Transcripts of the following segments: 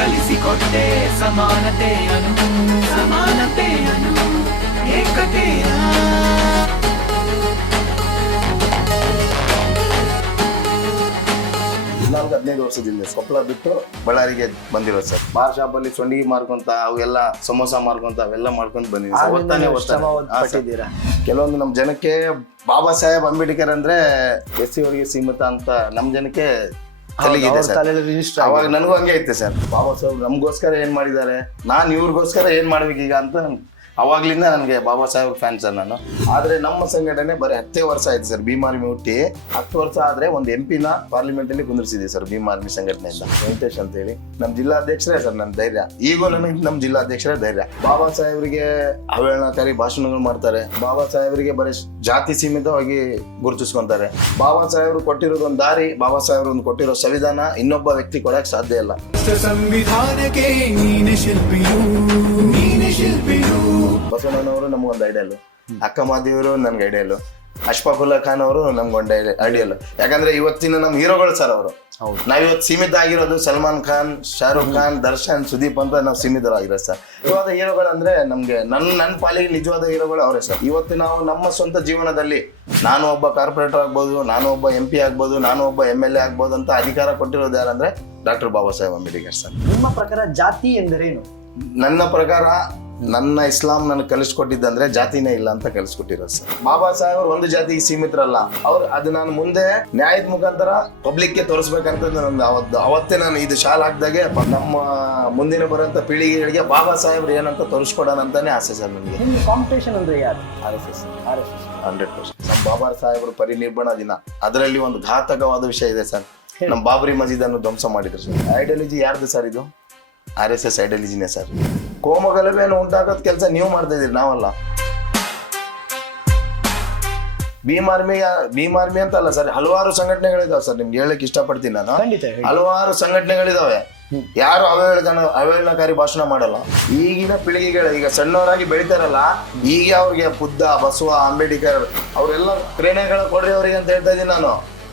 ಕಲಿಸಿಕೊಟ್ಟೆ ಸಮಾನತೆ ಅನು ಏಕತೆಯ. 14-15 ವರ್ಷದಿಂದ ಕೊಪ್ಪಳ ಬಿಟ್ಟು ಬಳ್ಳಾರಿಗೆ ಬಂದಿರೋದು ಸರ್. ಬಾರ್ ಶಾಪ್ ಅಲ್ಲಿ ಸೊಂಡಿಗೆ ಮಾರ್ಕೊಂತ ಅವೆಲ್ಲ ಸಮೋಸ ಮಾರ್ಕೊಂತ ಅವೆಲ್ಲ ಮಾಡ್ಕೊಂತ ಬಂದಿದ್ದೀವಿ. ಕೆಲವೊಂದು ನಮ್ ಜನಕ್ಕೆ ಬಾಬಾ ಸಾಹೇಬ್ ಅಂಬೇಡ್ಕರ್ ಅಂದ್ರೆ ಎಸ್ ಸಿ ಅವರಿಗೆ ಸೀಮಿತ ಅಂತ ನಮ್ ಜನಕ್ಕೆ ತಲೆಗಿದೆ ಸರ್. ಅವಾಗ ನನಗೂ ಹಂಗೆ ಐತೆ ಸರ್. ಬಾಬಾ ಸಾಹೇಬ್ ನಮ್ಗೋಸ್ಕರ ಏನ್ ಮಾಡಿದ್ದಾರೆ, ನಾನ್ ಇವ್ರಿಗೋಸ್ಕರ ಏನ್ ಮಾಡ್ಬೇಕೀಗ ಅಂತ ಅವಾಗ್ಲಿಂದ ನನಗೆ ಬಾಬಾ ಸಾಹೇಬ್ ಫ್ಯಾನ್ ಸರ್ ನಾನು. ಆದ್ರೆ ನಮ್ಮ ಸಂಘಟನೆ ಬರೀ 10 ವರ್ಷ ಆಯ್ತು ಸರ್. ಭೀಮ್ ಆರ್ಮಿ ಹುಟ್ಟಿ 10 ವರ್ಷ ಆದ್ರೆ ಒಂದು MP-ನ ಪಾರ್ಲಿಮೆಂಟ್ ಅಲ್ಲಿ ಕುಂದಿರ್ಸಿದ್ದೀವಿ ಸರ್ ಭೀಮ್ ಆರ್ಮಿ ಸಂಘಟನೆಯಿಂದ. ವೆಂಕಟೇಶ್ ಅಂತ ಹೇಳಿ ನಮ್ ಜಿಲ್ಲಾಧ್ಯಕ್ಷರೇ ಸರ್ ನನ್ನ ಧೈರ್ಯ. ಈಗೂ ನನಗೆ ನಮ್ ಜಿಲ್ಲಾಧ್ಯಕ್ಷರೇ ಧೈರ್ಯ. ಬಾಬಾ ಸಾಹೇಬ್ರಿಗೆ ಅವಹೇಳನಕಾರಿ ಭಾಷಣಗಳು ಮಾಡ್ತಾರೆ. ಬಾಬಾ ಸಾಹೇಬ್ರಿಗೆ ಬರೀ ಜಾತಿ ಸೀಮಿತವಾಗಿ ಗುರುತಿಸ್ಕೊಂತಾರೆ. ಬಾಬಾ ಸಾಹೇಬ್ರು ಕೊಟ್ಟಿರೋದು ಒಂದು ದಾರಿ, ಬಾಬಾ ಸಾಹೇಬ್ರು ಒಂದು ಕೊಟ್ಟಿರೋ ಸಂವಿಧಾನ ಇನ್ನೊಬ್ಬ ವ್ಯಕ್ತಿ ಕೊಡಕ್ ಸಾಧ್ಯ ಇಲ್ಲ. ಸಂವಿಧಾನಕ್ಕೆ ನೀನೆ ಶಿಲ್ಪಿಯು. ಬಸವಣ್ಣನವರು ನಮ್ಗೊಂದು ಐಡಿಯಲ್, ಅಕ್ಕ ಮಹಾದೇವರು ನನ್ಗೆ ಐಡಿಯಲ್, ಅಶ್ಫಾಕುಲ್ಲಾ ಖಾನ್ ಅವರು ನಮ್ಗೊಂದು ಐಡಿಯಲ್. ಯಾಕಂದ್ರೆ ಇವತ್ತಿನ ನಮ್ ಹೀರೋಗಳು ಸರ್ ಅವರು. ನಾವ್ ಇವತ್ತು ಸೀಮಿತ ಆಗಿರೋದು ಸಲ್ಮಾನ್ ಖಾನ್, ಶಾರುಖ್ ಖಾನ್, ದರ್ಶನ್, ಸುದೀಪ್ ಅಂತ ನಾವು ಸೀಮಿತರಾಗಿರೋದು ಸರ್. ಇವಾಗ ಹೀರೋಗಳಂದ್ರೆ ನಮ್ಗೆ ನನ್ನ ಪಾಲಿಗೆ ನಿಜವಾದ ಹೀರೋಗಳು ಅವರೇ ಸರ್. ಇವತ್ತು ನಾವು ನಮ್ಮ ಸ್ವಂತ ಜೀವನದಲ್ಲಿ ನಾನು ಒಬ್ಬ ಕಾರ್ಪೊರೇಟರ್ ಆಗ್ಬೋದು, ನಾನು ಒಬ್ಬ MP ಆಗ್ಬೋದು, ನಾನು ಒಬ್ಬ MLA ಆಗ್ಬೋದು ಅಂತ ಅಧಿಕಾರ ಕೊಟ್ಟಿರೋದು ಯಾರಂದ್ರೆ ಡಾಕ್ಟರ್ ಬಾಬಾ ಸಾಹೇಬ್ ಅಂಬೇಡ್ಕರ್ ಸರ್. ನಿಮ್ಮ ಪ್ರಕಾರ ಜಾತಿ ಎಂದರೇನು? ನನ್ನ ಪ್ರಕಾರ ನನ್ನ ಇಸ್ಲಾಂ ನನಗೆ ಕಲಿಸ್ಕೊಟ್ಟಿದ್ದಂದ್ರೆ ಜಾತಿನೇ ಇಲ್ಲ ಅಂತ ಕಲಿಸ್ಕೊಟ್ಟಿರೋದು ಸರ್. ಬಾಬಾ ಸಾಹೇಬ್ ಒಂದು ಜಾತಿಗೆ ಸೀಮಿತರಲ್ಲ ಅವ್ರು. ಅದು ನಾನು ಮುಂದೆ ನ್ಯಾಯದ ಮುಖಾಂತರ ಪಬ್ಲಿಕ್ಗೆ ತೋರಿಸ್ಬೇಕಂತ ಅವತ್ತೇ ನಾನು ಇದು ಶಾಲೆ ಹಾಕಿದಾಗೆ ನಮ್ಮ ಮುಂದಿನ ಬರೋಂಥ ಪೀಳಿಗೆಗಳಿಗೆ ಬಾಬಾ ಸಾಹೇಬ್ರು ಏನಂತ ತೋರಿಸ್ಕೊಡೋಣ ಅಂತಾನೆ ಆಸೆ ಸರ್ ನನಗೆ. ನಿಮ್ಮ ಕಾಂಪಿಟೇಷನ್ ಅಂದ್ರೆ ಯಾರು? RSS 100%. ನಮ್ಮ ಬಾಬಾ ಸಾಹೇಬ್ರು ಪರಿನಿರ್ಬಣ ದಿನ, ಅದರಲ್ಲಿ ಒಂದು ಘಾತಕವಾದ ವಿಷಯ ಇದೆ ಸರ್. ನಮ್ಮ ಬಾಬರಿ ಮಸೀದ್ ಅನ್ನು ಧ್ವಂಸ ಮಾಡಿದ್ರು ಸರ್. ಐಡಿಯಾಲಜಿ ಯಾರ್ದು ಸರ್ ಇದು? RSS ಐಡಿಯಾಲಜಿನೇ ಸರ್. ಕೋಮಗಲಭೆಯನ್ನು ಉಂಟಾಗೋದ್ ಕೆಲಸ ನೀವು ಮಾಡ್ತಾ ಇದೀರಿ, ನಾವಲ್ಲ. ಭೀಮ್ ಆರ್ಮಿ ಅಂತ ಅಲ್ಲ ಸರ್, ಹಲವಾರು ಸಂಘಟನೆಗಳಿದಾವೆ ಸರ್. ನಿಮ್ಗೆ ಹೇಳಕ್ ಇಷ್ಟಪಡ್ತೀನಿ ನಾನು. ಹಲವಾರು ಸಂಘಟನೆಗಳಿದಾವೆ. ಯಾರು ಅವಹೇಳನಕಾರಿ ಭಾಷಣ ಮಾಡಲ್ಲ. ಈಗಿನ ಪೀಳಿಗೆಗಳು ಈಗ ಸಣ್ಣವರಾಗಿ ಬೆಳಿತಾರಲ್ಲ, ಈಗ ಅವ್ರಿಗೆ ಬುದ್ಧ, ಬಸವ, ಅಂಬೇಡ್ಕರ್ ಅವರೆಲ್ಲ ಪ್ರೇರಣೆಗಳ ಕೊಡ್ರಿ ಅವ್ರಿಗೆ ಅಂತ ಹೇಳ್ತಾ ಇದ್ದೀನಿ ನಾನು.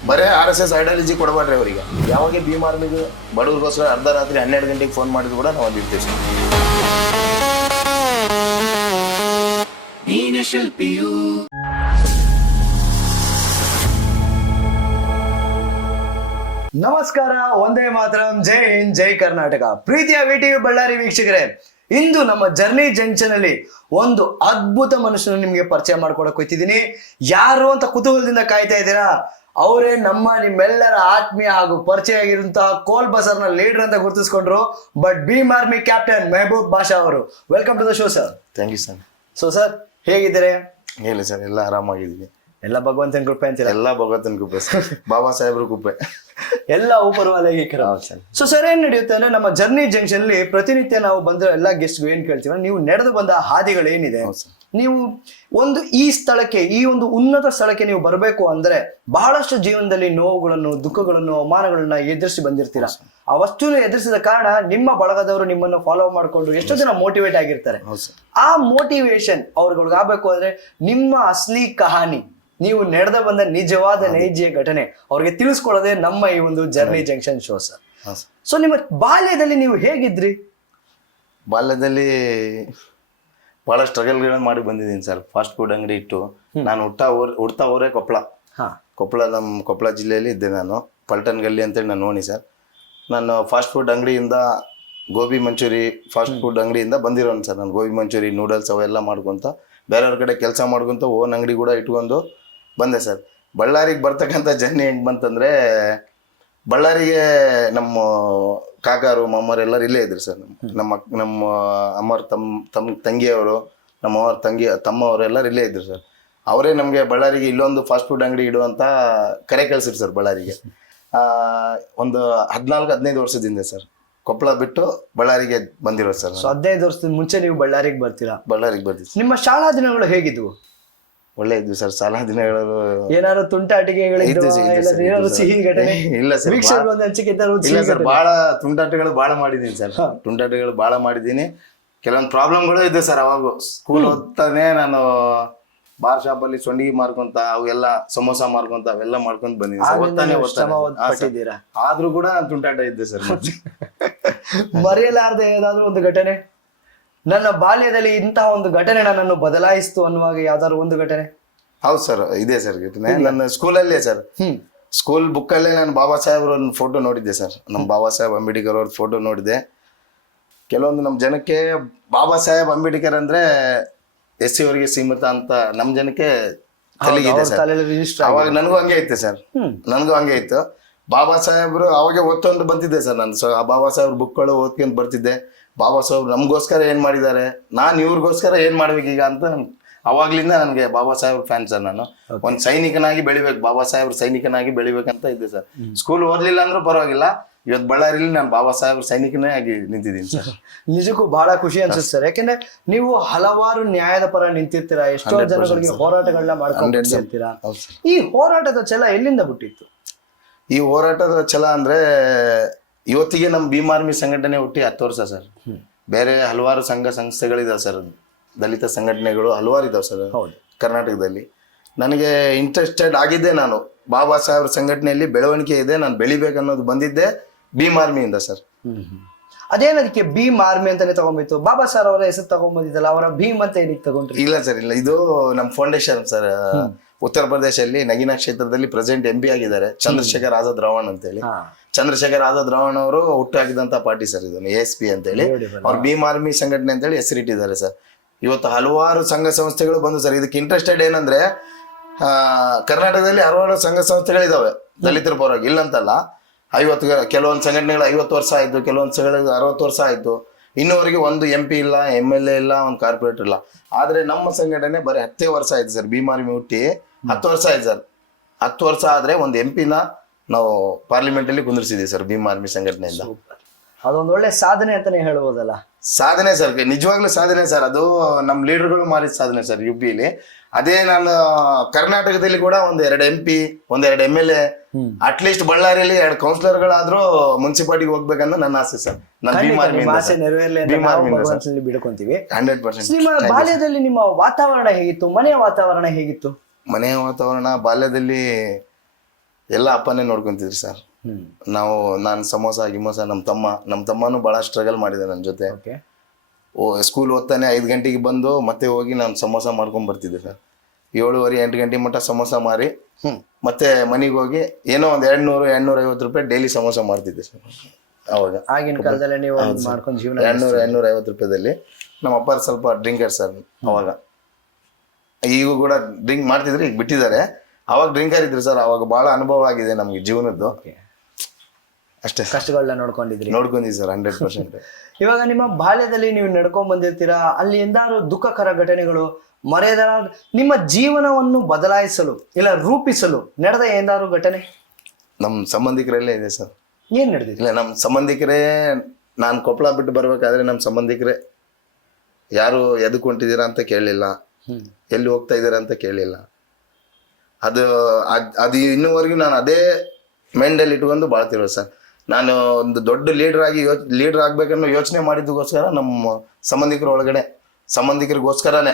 ಬರೇ RSS ಐಡಿಯಾಲಜಿ ಕೊಡಬೇಡ್ರಿ ಅವರಿಗೆ. ಯಾವಾಗ ಭೀಮ್ ಆರ್ಮಿಗೆ ಬಡವ್ರಿಗೋಸ್ಕರ ಅರ್ಧ ರಾತ್ರಿ 12 ಗಂಟೆಗೆ ಫೋನ್ ಮಾಡಿದ್ರು ಕೂಡ ನಾವು ಅಂದಿರ್ತೀವಿ ಸರ್. ನೀನೆ ಶಿಲ್ಪಿಯು. ನಮಸ್ಕಾರ, ಒಂದೇ ಮಾತರಂ, ಜೈ ಹಿಂದ್, ಜೈ ಕರ್ನಾಟಕ. ಪ್ರೀತಿಯ VTV ಬಳ್ಳಾರಿ ವೀಕ್ಷಕರೇ, ಇಂದು ನಮ್ಮ ಜರ್ನಿ ಜಂಕ್ಷನ್ ಅಲ್ಲಿ ಒಂದು ಅದ್ಭುತ ಮನುಷ್ಯನ ನಿಮ್ಗೆ ಪರಿಚಯ ಮಾಡ್ಕೊಡಕ್ ಹೋಗ್ತಿದ್ದೀನಿ. ಯಾರು ಅಂತ ಕುತೂಹಲದಿಂದ ಕಾಯ್ತಾ ಇದ್ದೀರಾ? ಅವರೇ ನಿಮ್ಮೆಲ್ಲರ ಆತ್ಮೀಯ ಹಾಗೂ ಪರಿಚಯ ಆಗಿರುವಂತಹ ಕೋಲ್ ಬಸರ್ನ ಲೀಡರ್ ಅಂತ ಗುರುತಿಸ್ಕೊಂಡ್ರು. But Bhim army captain Mehboob Basha ಅವರು. Welcome to the show sir. Thank you sir. So sir, ಹೇಗಿದ್ದೀರಿ? ಹೇಳಿ ಸರ್, ಎಲ್ಲ ಆರಾಮಾಗಿದ್ದೀನಿ. ಎಲ್ಲ ಭಗವಂತನ ಕೃಪೆ ಅಂತೀರ? ಎಲ್ಲ ಭಗವಂತನ ಕೃಪೆ ಸರ್, ಬಾಬಾ ಸಾಹೇಬ್ರ ಕೃಪೆ, ಎಲ್ಲ ಊಪರ್ವಾಲಗೀಕರ. ಸೊ ಸರ್, ಏನ್ ನಡೆಯುತ್ತೆ ಅಂದ್ರೆ ನಮ್ಮ ಜರ್ನಿ ಜಂಕ್ಷನ್ ಅಲ್ಲಿ ಪ್ರತಿನಿತ್ಯ ನಾವು ಬಂದ್ರೆ ಎಲ್ಲ ಗೆಸ್ಟ್ಗೂ ಏನ್ ಕೇಳ್ತೀವಿ, ನೀವು ನಡೆದು ಬಂದ ಹಾದಿಗಳು ಏನಿದೆ, ನೀವು ಈ ಸ್ಥಳಕ್ಕೆ, ಈ ಒಂದು ಉನ್ನತ ಸ್ಥಳಕ್ಕೆ ನೀವು ಬರಬೇಕು ಅಂದ್ರೆ ಬಹಳಷ್ಟು ಜೀವನದಲ್ಲಿ ನೋವುಗಳನ್ನು, ದುಃಖಗಳನ್ನು, ಅವಮಾನಗಳನ್ನ ಎದುರಿಸಿ ಬಂದಿರ್ತೀರಾ. ಆ ವಸ್ತುನ ಎದುರಿಸಿದ ಕಾರಣ ನಿಮ್ಮ ಬಳಗದವರು ನಿಮ್ಮನ್ನು ಫಾಲೋ ಮಾಡ್ಕೊಂಡು ಎಷ್ಟೋ ಜನ ಮೋಟಿವೇಟ್ ಆಗಿರ್ತಾರೆ. ಆ ಮೋಟಿವೇಶನ್ ಅವ್ರಿಗೆ ಆಗ್ಬೇಕು ಅಂದ್ರೆ ನಿಮ್ಮ ಅಸ್ಲಿ ಕಹಾನಿ, ನೀವು ನಡೆದ ಬಂದ ನಿಜವಾದ ನೈಜ ಘಟನೆ ಅವ್ರಿಗೆ ತಿಳಿಸ್ಕೊಡೋದೇ ನಮ್ಮ ಈ ಒಂದು journey junction show sir. So ನಿಮ್ಮ ಬಾಲ್ಯದಲ್ಲಿ ನೀವು ಹೇಗಿದ್ರಿ? ಬಾಲ್ಯದಲ್ಲಿ ಬಹಳ ಸ್ಟ್ರಗಲ್ಗಳನ್ನ ಮಾಡಿ ಬಂದಿದ್ದೀನಿ ಸರ್. ಫಾಸ್ಟ್ ಫುಡ್ ಅಂಗಡಿ ಇಟ್ಟು ನಾನು ಹುಡ್ತಾ ಊರೇ ಕೊಪ್ಪಳ ಜಿಲ್ಲೆಯಲ್ಲಿ ಇದ್ದೆ ನಾನು. ಪಲ್ಟನ್ ಗಲ್ಲಿ ಅಂತೇಳಿ ನಾನು ನೋಡಿ ಸರ್. ನಾನು ಫಾಸ್ಟ್ ಫುಡ್ ಅಂಗಡಿಯಿಂದ ಗೋಬಿ ಮಂಚೂರಿ ಫಾಸ್ಟ್ ಫುಡ್ ಅಂಗಡಿಯಿಂದ ಬಂದಿರೋನು ಸರ್. ನಾನು ಗೋಬಿ ಮಂಚೂರಿ, ನೂಡಲ್ಸ್ ಅವೆಲ್ಲ ಮಾಡ್ಕೊತ ಬೇರೆಯವ್ರ ಕಡೆ ಕೆಲಸ ಮಾಡ್ಕೊತ ಓನ್ ಅಂಗಡಿ ಕೂಡ ಇಟ್ಕೊಂಡು ಬಂದೆ ಸರ್. ಬಳ್ಳಾರಿಗೆ ಬರ್ತಕ್ಕಂಥ ಜರ್ನಿ ಹೆಂಗೆ ಬಂತಂದರೆ, ಬಳ್ಳಾರಿಗೆ ನಮ್ಮ ಕಾಕಾರು ಮಾಮರು ಎಲ್ಲರೂ ಇಲ್ಲೇ ಇದ್ರು ಸರ್. ನಮ್ಮ ಅಮ್ಮರ ತಂಗಿಯವರು, ನಮ್ಮ ತಮ್ಮವರು ಎಲ್ಲರೂ ಇಲ್ಲೇ ಇದ್ರು ಸರ್. ಅವರೇ ನಮಗೆ ಬಳ್ಳಾರಿಗೆ ಇಲ್ಲೊಂದು ಫಾಸ್ಟ್ ಫುಡ್ ಅಂಗಡಿ ಇಡುವಂಥ ಕರೆ ಕಳಿಸಿದ್ರು ಸರ್ ಬಳ್ಳಾರಿಗೆ. ಒಂದು 14-15 ವರ್ಷದಿಂದ ಸರ್ ಕೊಪ್ಪಳ ಬಿಟ್ಟು ಬಳ್ಳಾರಿಗೆ ಬಂದಿರೋದು ಸರ್. 15 ವರ್ಷದ ಮುಂಚೆ ನೀವು ಬಳ್ಳಾರಿಗೆ ಬರ್ತೀರಾ? ಬಳ್ಳಾರಿಗೆ ಬರ್ತೀವಿ. ನಿಮ್ಮ ಶಾಲಾ ದಿನಗಳು ಹೇಗಿದ್ವು? ಒಳ್ಳೆ ಇದ್ವಿ ಸರ್. ಶಾಲಾ ದಿನಗಳು ಏನಾದ್ರು ತುಂಟಾಟಿಕೆಗಳಿದ್ದು, ಸಿಹಿ ಘಟನೆ? ಇಲ್ಲ ಸರ್, ಇಲ್ಲ ಸರ್, ಬಹಳ ತುಂಟಾಟಗಳು ಬಹಳ ಮಾಡಿದ್ದೀನಿ ಸರ್. ತುಂಟಾಟಗಳು ಬಹಳ ಮಾಡಿದ್ದೀನಿ. ಕೆಲವೊಂದು ಪ್ರಾಬ್ಲಮ್ಗಳು ಇದೆ ಸರ್. ಅವಾಗ ಸ್ಕೂಲ್ ಓದ್ತಾನೆ ನಾನು ಬಾರ್ ಶಾಪ್ ಅಲ್ಲಿ ಸೊಂಡಿಗೆ ಮಾರ್ಕೊಂತ ಅವೆಲ್ಲ ಸಮೋಸ ಮಾರ್ಕೊಂತ ಅವೆಲ್ಲ ಮಾಡ್ಕೊಂತ ಬಂದಿದ್ದೀನಿ. ಆದ್ರೂ ಕೂಡ ತುಂಟಾಟ ಇದ್ದೆ ಸರ್. ಮರೆಯಲಾರದೆ ಏನಾದ್ರೂ ಒಂದು ಘಟನೆ, ನನ್ನ ಬಾಲ್ಯದಲ್ಲಿ ಇಂತಹ ಒಂದು ಘಟನೆ ನನ್ನನ್ನು ಬದಲಾಯಿಸ್ತು ಅನ್ನುವಾಗ ಯಾವ್ದಾದ್ರು ಒಂದು ಘಟನೆ? ಹೌದು ಸರ್, ಇದೆ ಸರ್ ಘಟನೆ. ನನ್ನ ಸ್ಕೂಲಲ್ಲೇ ಸರ್, ಸ್ಕೂಲ್ ಬುಕ್ಕಲ್ಲೇ ನಾನು ಬಾಬಾ ಸಾಹೇಬ್ರ ಒಂದು ಫೋಟೋ ನೋಡಿದ್ದೆ ಸರ್. ನಮ್ಮ ಬಾಬಾ ಸಾಹೇಬ್ ಅಂಬೇಡ್ಕರ್ ಅವ್ರ ಫೋಟೋ ನೋಡಿದೆ. ಕೆಲವೊಂದು ನಮ್ಮ ಜನಕ್ಕೆ ಬಾಬಾ ಸಾಹೇಬ್ ಅಂಬೇಡ್ಕರ್ ಅಂದ್ರೆ SC ಅವರಿಗೆ ಸೀಮಿತ ಅಂತ ನಮ್ಮ ಜನಕ್ಕೆ ತಲೆಗಿದೆ ಸರ್. ಅವಾಗ ನನಗೂ ಹಂಗೆ ಐತೆ ಸರ್, ನನಗೂ ಹಂಗೆ ಇತ್ತು. ಬಾಬಾ ಸಾಹೇಬ್ರು ಅವಾಗೆ ಓದ್ಕೊಂಡು ಬಂತಿದ್ದೆ ಸರ್ ನಾನು. ಆ ಬಾಬಾ ಸಾಹೇಬ್ರ ಬುಕ್ಗಳು ಓದ್ಕೊಂಡು ಬರ್ತಿದ್ದೆ. ಬಾಬಾ ಸಾಹೇಬ್ರು ನಮಗೋಸ್ಕರ ಏನ್ ಮಾಡಿದ್ದಾರೆ, ನಾನು ಇವ್ರಿಗೋಸ್ಕರ ಏನ್ ಮಾಡ್ಬೇಕೀಗ ಅಂತ ಅವಾಗ್ಲಿಂದ ನನಗೆ ಬಾಬಾ ಸಾಹೇಬ್ ಫ್ಯಾನ್ ಸರ್. ನಾನು ಒಂದ್ ಸೈನಿಕನಾಗಿ ಬೆಳಿಬೇಕು, ಬಾಬಾ ಸಾಹೇಬ್ರ ಸೈನಿಕನಾಗಿ ಬೆಳಿಬೇಕಂತ ಇದ್ದೆ ಸರ್. ಸ್ಕೂಲ್ ಓದ್ಲಿಲ್ಲ ಅಂದ್ರೂ ಪರವಾಗಿಲ್ಲ, ಇವತ್ತು ಬಳ್ಳಾರಿಲಿ ನಾನು ಬಾಬಾ ಸಾಹೇಬ್ರ ಸೈನಿಕನೇ ಆಗಿ ನಿಂತಿದ್ದೀನಿ ಸರ್. ನಿಜಕ್ಕೂ ಬಹಳ ಖುಷಿ ಅನ್ಸುತ್ತೆ ಸರ್, ಯಾಕಂದ್ರೆ ನೀವು ಹಲವಾರು ನ್ಯಾಯದ ಪರ ನಿಂತಿರ್ತೀರಾ, ಎಷ್ಟೋ ಜನಗಳಿಗೆ ಹೋರಾಟಗಳನ್ನ ಮಾಡ್ಕೊಂಡು ಬಂದಿರ್ತೀರಾ. ಈ ಹೋರಾಟದ ಛಲ ಎಲ್ಲಿಂದ ಹುಟ್ಟಿತ್ತು? ಈ ಹೋರಾಟದ ಛಲ ಅಂದ್ರೆ ಇವತ್ತಿಗೆ ನಮ್ಮ ಭೀಮ್ ಆರ್ಮಿ ಸಂಘಟನೆ ಹುಟ್ಟಿ 10 ವರ್ಷ ಸರ್. ಬೇರೆ ಹಲವಾರು ಸಂಘ ಸಂಸ್ಥೆಗಳಿದಾವೆ ಸರ್, ದಲಿತ ಸಂಘಟನೆಗಳು ಹಲವಾರು ಇದಾವೆ ಸರ್ ಕರ್ನಾಟಕದಲ್ಲಿ. ನನಗೆ ಇಂಟ್ರೆಸ್ಟೆಡ್ ಆಗಿದ್ದೆ ನಾನು ಬಾಬಾ ಸಾಹೇಬ್ರ ಸಂಘಟನೆಯಲ್ಲಿ ಬೆಳವಣಿಗೆ ಇದೆ, ನಾನು ಬೆಳಿಬೇಕನ್ನೋದು ಬಂದಿದ್ದೆ ಭೀಮ್ ಆರ್ಮಿಯಿಂದ ಸರ್. ಅದೇನದಕ್ಕೆ ಭೀಮ್ ಆರ್ಮಿ ಅಂತಾನೆ ತಗೊಂಬಿತ್ತು? ಬಾಬಾ ಸಾಹೇಬ್ ಅವರ ಹೆಸರು ತಗೊಂಡ್ಬಂದಿದ್ದಲ್ಲ, ಅವರ ಭೀಮ್ ಅಂತ ಏನಕ್ಕೆ ತಗೊಂಡ್ರಿ? ಇಲ್ಲ ಸರ್, ಇಲ್ಲ, ಇದು ನಮ್ಮ ಫೌಂಡೇಶನ್ ಸರ್. ಉತ್ತರ ಪ್ರದೇಶದಲ್ಲಿ ನಗಿನಾ ಕ್ಷೇತ್ರದಲ್ಲಿ ಪ್ರೆಸಿಡೆಂಟ್ MP ಆಗಿದ್ದಾರೆ ಚಂದ್ರಶೇಖರ್ ಆಜಾದ್ ರಾವಣ್ ಅಂತ ಹೇಳಿ. ಚಂದ್ರಶೇಖರ್ ಆಜಾದ್ ರಾವಣ್ ಅವರು ಹುಟ್ಟಾಕಿದಂತ ಪಾರ್ಟಿ ಸರ್ ಇದನ್ನು, ASP ಅಂತ ಹೇಳಿ. ಅವ್ರು ಭೀಮ್ ಆರ್ಮಿ ಸಂಘಟನೆ ಅಂತ ಹೇಳಿ ಹೆಸರಿಟ್ಟಿದ್ದಾರೆ ಸರ್. ಇವತ್ತು ಹಲವಾರು ಸಂಘ ಸಂಸ್ಥೆಗಳು ಬಂದು ಸರ್. ಇದಕ್ಕೆ ಇಂಟ್ರೆಸ್ಟೆಡ್ ಏನಂದ್ರೆ ಕರ್ನಾಟಕದಲ್ಲಿ ಹಲವಾರು ಸಂಘ ಸಂಸ್ಥೆಗಳಿದಾವೆ ದಲಿತರ ಪರವಾಗಿ, ಇಲ್ಲಂತಲ್ಲ. ಕೆಲವೊಂದು ಸಂಘಟನೆಗಳು 50 ವರ್ಷ ಆಯ್ತು, ಕೆಲವೊಂದು ಸಂಘಟನೆಗಳು 60 ವರ್ಷ ಆಯ್ತು, ಇನ್ನೂವರೆಗೆ ಒಂದು MP ಇಲ್ಲ, MLA ಇಲ್ಲ, ಒಂದು ಕಾರ್ಪೊರೇಟರ್ ಇಲ್ಲ. ಆದ್ರೆ ನಮ್ಮ ಸಂಘಟನೆ ಬರೀ 10 ವರ್ಷ ಆಯ್ತು ಸರ್. ಭೀಮ್ ಆರ್ಮಿ ಹುಟ್ಟಿ 10 ವರ್ಷ ಆಯ್ತು ಸರ್. 10 ವರ್ಷ ಆದ್ರೆ ಒಂದು MP ನ ನಾವು ಪಾರ್ಲಿಮೆಂಟ್ ಅಲ್ಲಿ ಕುಂದಿರ್ಸಿದೀವಿ ಸರ್ ಭೀಮ್ ಆರ್ಮಿ ಸಂಘಟನೆಯಿಂದ. ಅದೊಂದು ಒಳ್ಳೆ ಸಾಧನೆ ಅಂತಾನೆ ಹೇಳ್ಬೋದಲ್ಲ? ಸಾಧನೆ ಸರ್, ನಿಜವಾಗ್ಲೂ ಸಾಧನೆ ಸರ್. ಅದು ನಮ್ಮ ಲೀಡರ್ಗಳು ಮಾಡಿದ ಸಾಧನೆ ಸರ್ UPಲಿ. ಅದೇ ನಾನು ಕರ್ನಾಟಕದಲ್ಲಿ ಕೂಡ 1-2 MP, 1-2 MLA, ಅಟ್ಲೀಸ್ಟ್ ಬಳ್ಳಾರಿಯಲ್ಲಿ 2 ಕೌನ್ಸಿಲರ್ಗಳಾದ್ರೂ ಮುನ್ಸಿಪಾಲಿಟಿಗೆ ಹೋಗ್ಬೇಕಂತ ನನ್ನ ಆಸೆ ಸರ್. ಬಿಡ್ಕೊಂತೀವಿ 100%. ನಿಮ್ಮ ಬಾಲ್ಯದಲ್ಲಿ ನಿಮ್ಮ ವಾತಾವರಣ ಹೇಗಿತ್ತು? ಮನೆಯ ವಾತಾವರಣ ಹೇಗಿತ್ತು? ಮನೆಯ ವಾತಾವರಣ ಬಾಲ್ಯದಲ್ಲಿ ಎಲ್ಲ ಅಪ್ಪನೇ ನೋಡ್ಕೊಂತಿದ್ರಿ ಸರ್. ನಾನು ಸಮೋಸ ಗಿಮೋಸ, ನಮ್ಮ ತಮ್ಮನೂ ಬಹಳ ಸ್ಟ್ರಗಲ್ ಮಾಡಿದೆ ನನ್ನ ಜೊತೆ. ಸ್ಕೂಲ್ ಓದ್ತಾನೆ 5 ಗಂಟೆಗೆ ಬಂದು ಮತ್ತೆ ಹೋಗಿ ನಾನು ಸಮೋಸ ಮಾಡ್ಕೊಂಡ್ ಬರ್ತಿದ್ದೆ ಸರ್. 7:30-8 ಗಂಟೆ ಮಟ್ಟ ಸಮೋಸ ಮಾರಿ ಮತ್ತೆ ಮನೆಗೆ ಹೋಗಿ ಏನೋ ಒಂದು 200-250 ರೂಪಾಯಿ ಡೈಲಿ ಸಮೋಸ ಮಾಡ್ತಿದ್ದೆ ಸರ್. ಅವಾಗ ಆಗಿನ ಕಾಲದಲ್ಲಿ ನೀವು ಮಾಡ್ಕೊಂಡು ಜೀವನ 200-250 ರೂಪಾಯಿದಲ್ಲಿ. ನಮ್ಮ ಅಪ್ಪ ಸ್ವಲ್ಪ ಡ್ರಿಂಕರ್ ಸರ್ ಅವಾಗ. ಈಗೂ ಕೂಡ ಡ್ರಿಂಕ್ ಮಾಡ್ತಿದ್ರೆ, ಈಗ ಬಿಟ್ಟಿದ್ದಾರೆ. ಅವಾಗ ಡ್ರಿಂಕರ್ ಇದ್ರು ಸರ್. ಅವಾಗ ಬಹಳ ಅನುಭವ ಆಗಿದೆ ನಮ್ಗೆ ಜೀವನದ್ದು. ಅಷ್ಟೇ, ಕಷ್ಟಗಳನ್ನ ನೋಡ್ಕೊಂಡಿದ್ರಿ? ನೋಡ್ಕೊಂಡಿದ್ವಿ ಸರ್ 100%. ಇವಾಗ ನಿಮ್ಮ ಬಾಲ್ಯದಲ್ಲಿ ನೀವು ನಡ್ಕೊಂಡ್ ಬಂದಿರ್ತೀರಾ, ಅಲ್ಲಿ ಎಂದಾದ್ರು ದುಃಖಕರ ಘಟನೆಗಳು, ಮರೆಯದ ನಿಮ್ಮ ಜೀವನವನ್ನು ಬದಲಾಯಿಸಲು ಇಲ್ಲ ರೂಪಿಸಲು ನಡೆದ ಎಂದಾದ್ರು ಘಟನೆ? ನಮ್ಮ ಸಂಬಂಧಿಕರಲ್ಲೇ ಇದೆ ಸರ್. ಏನ್ ನಡೆದಿದೆ? ಇಲ್ಲ, ನಮ್ಮ ಸಂಬಂಧಿಕರೇ, ನಾನು ಕೊಪ್ಪಳ ಬಿಟ್ಟು ಬರ್ಬೇಕಾದ್ರೆ ನಮ್ಮ ಸಂಬಂಧಿಕರೇ ಯಾರು ಎದಕ್ ಹೊಂಟಿದ್ದೀರಾ ಅಂತ ಕೇಳಲಿಲ್ಲ, ಎಲ್ಲಿ ಹೋಗ್ತಾ ಇದ್ದೀರಾ ಅಂತ ಕೇಳಲಿಲ್ಲ. ಅದು ಇನ್ನೂವರೆಗೂ ನಾನು ಅದೇ ಮೈಂಡಲ್ಲಿ ಇಟ್ಕೊಂಡು ಬಾಳ್ತಿರೋ ಸರ್. ನಾನು ಒಂದು ದೊಡ್ಡ ಲೀಡರ್ ಆಗ್ಬೇಕನ್ನೋ ಯೋಚನೆ ಮಾಡಿದ್ದಕ್ಕೋಸ್ಕರ ನಮ್ಮ ಸಂಬಂಧಿಕರಿಗೋಸ್ಕರನೇ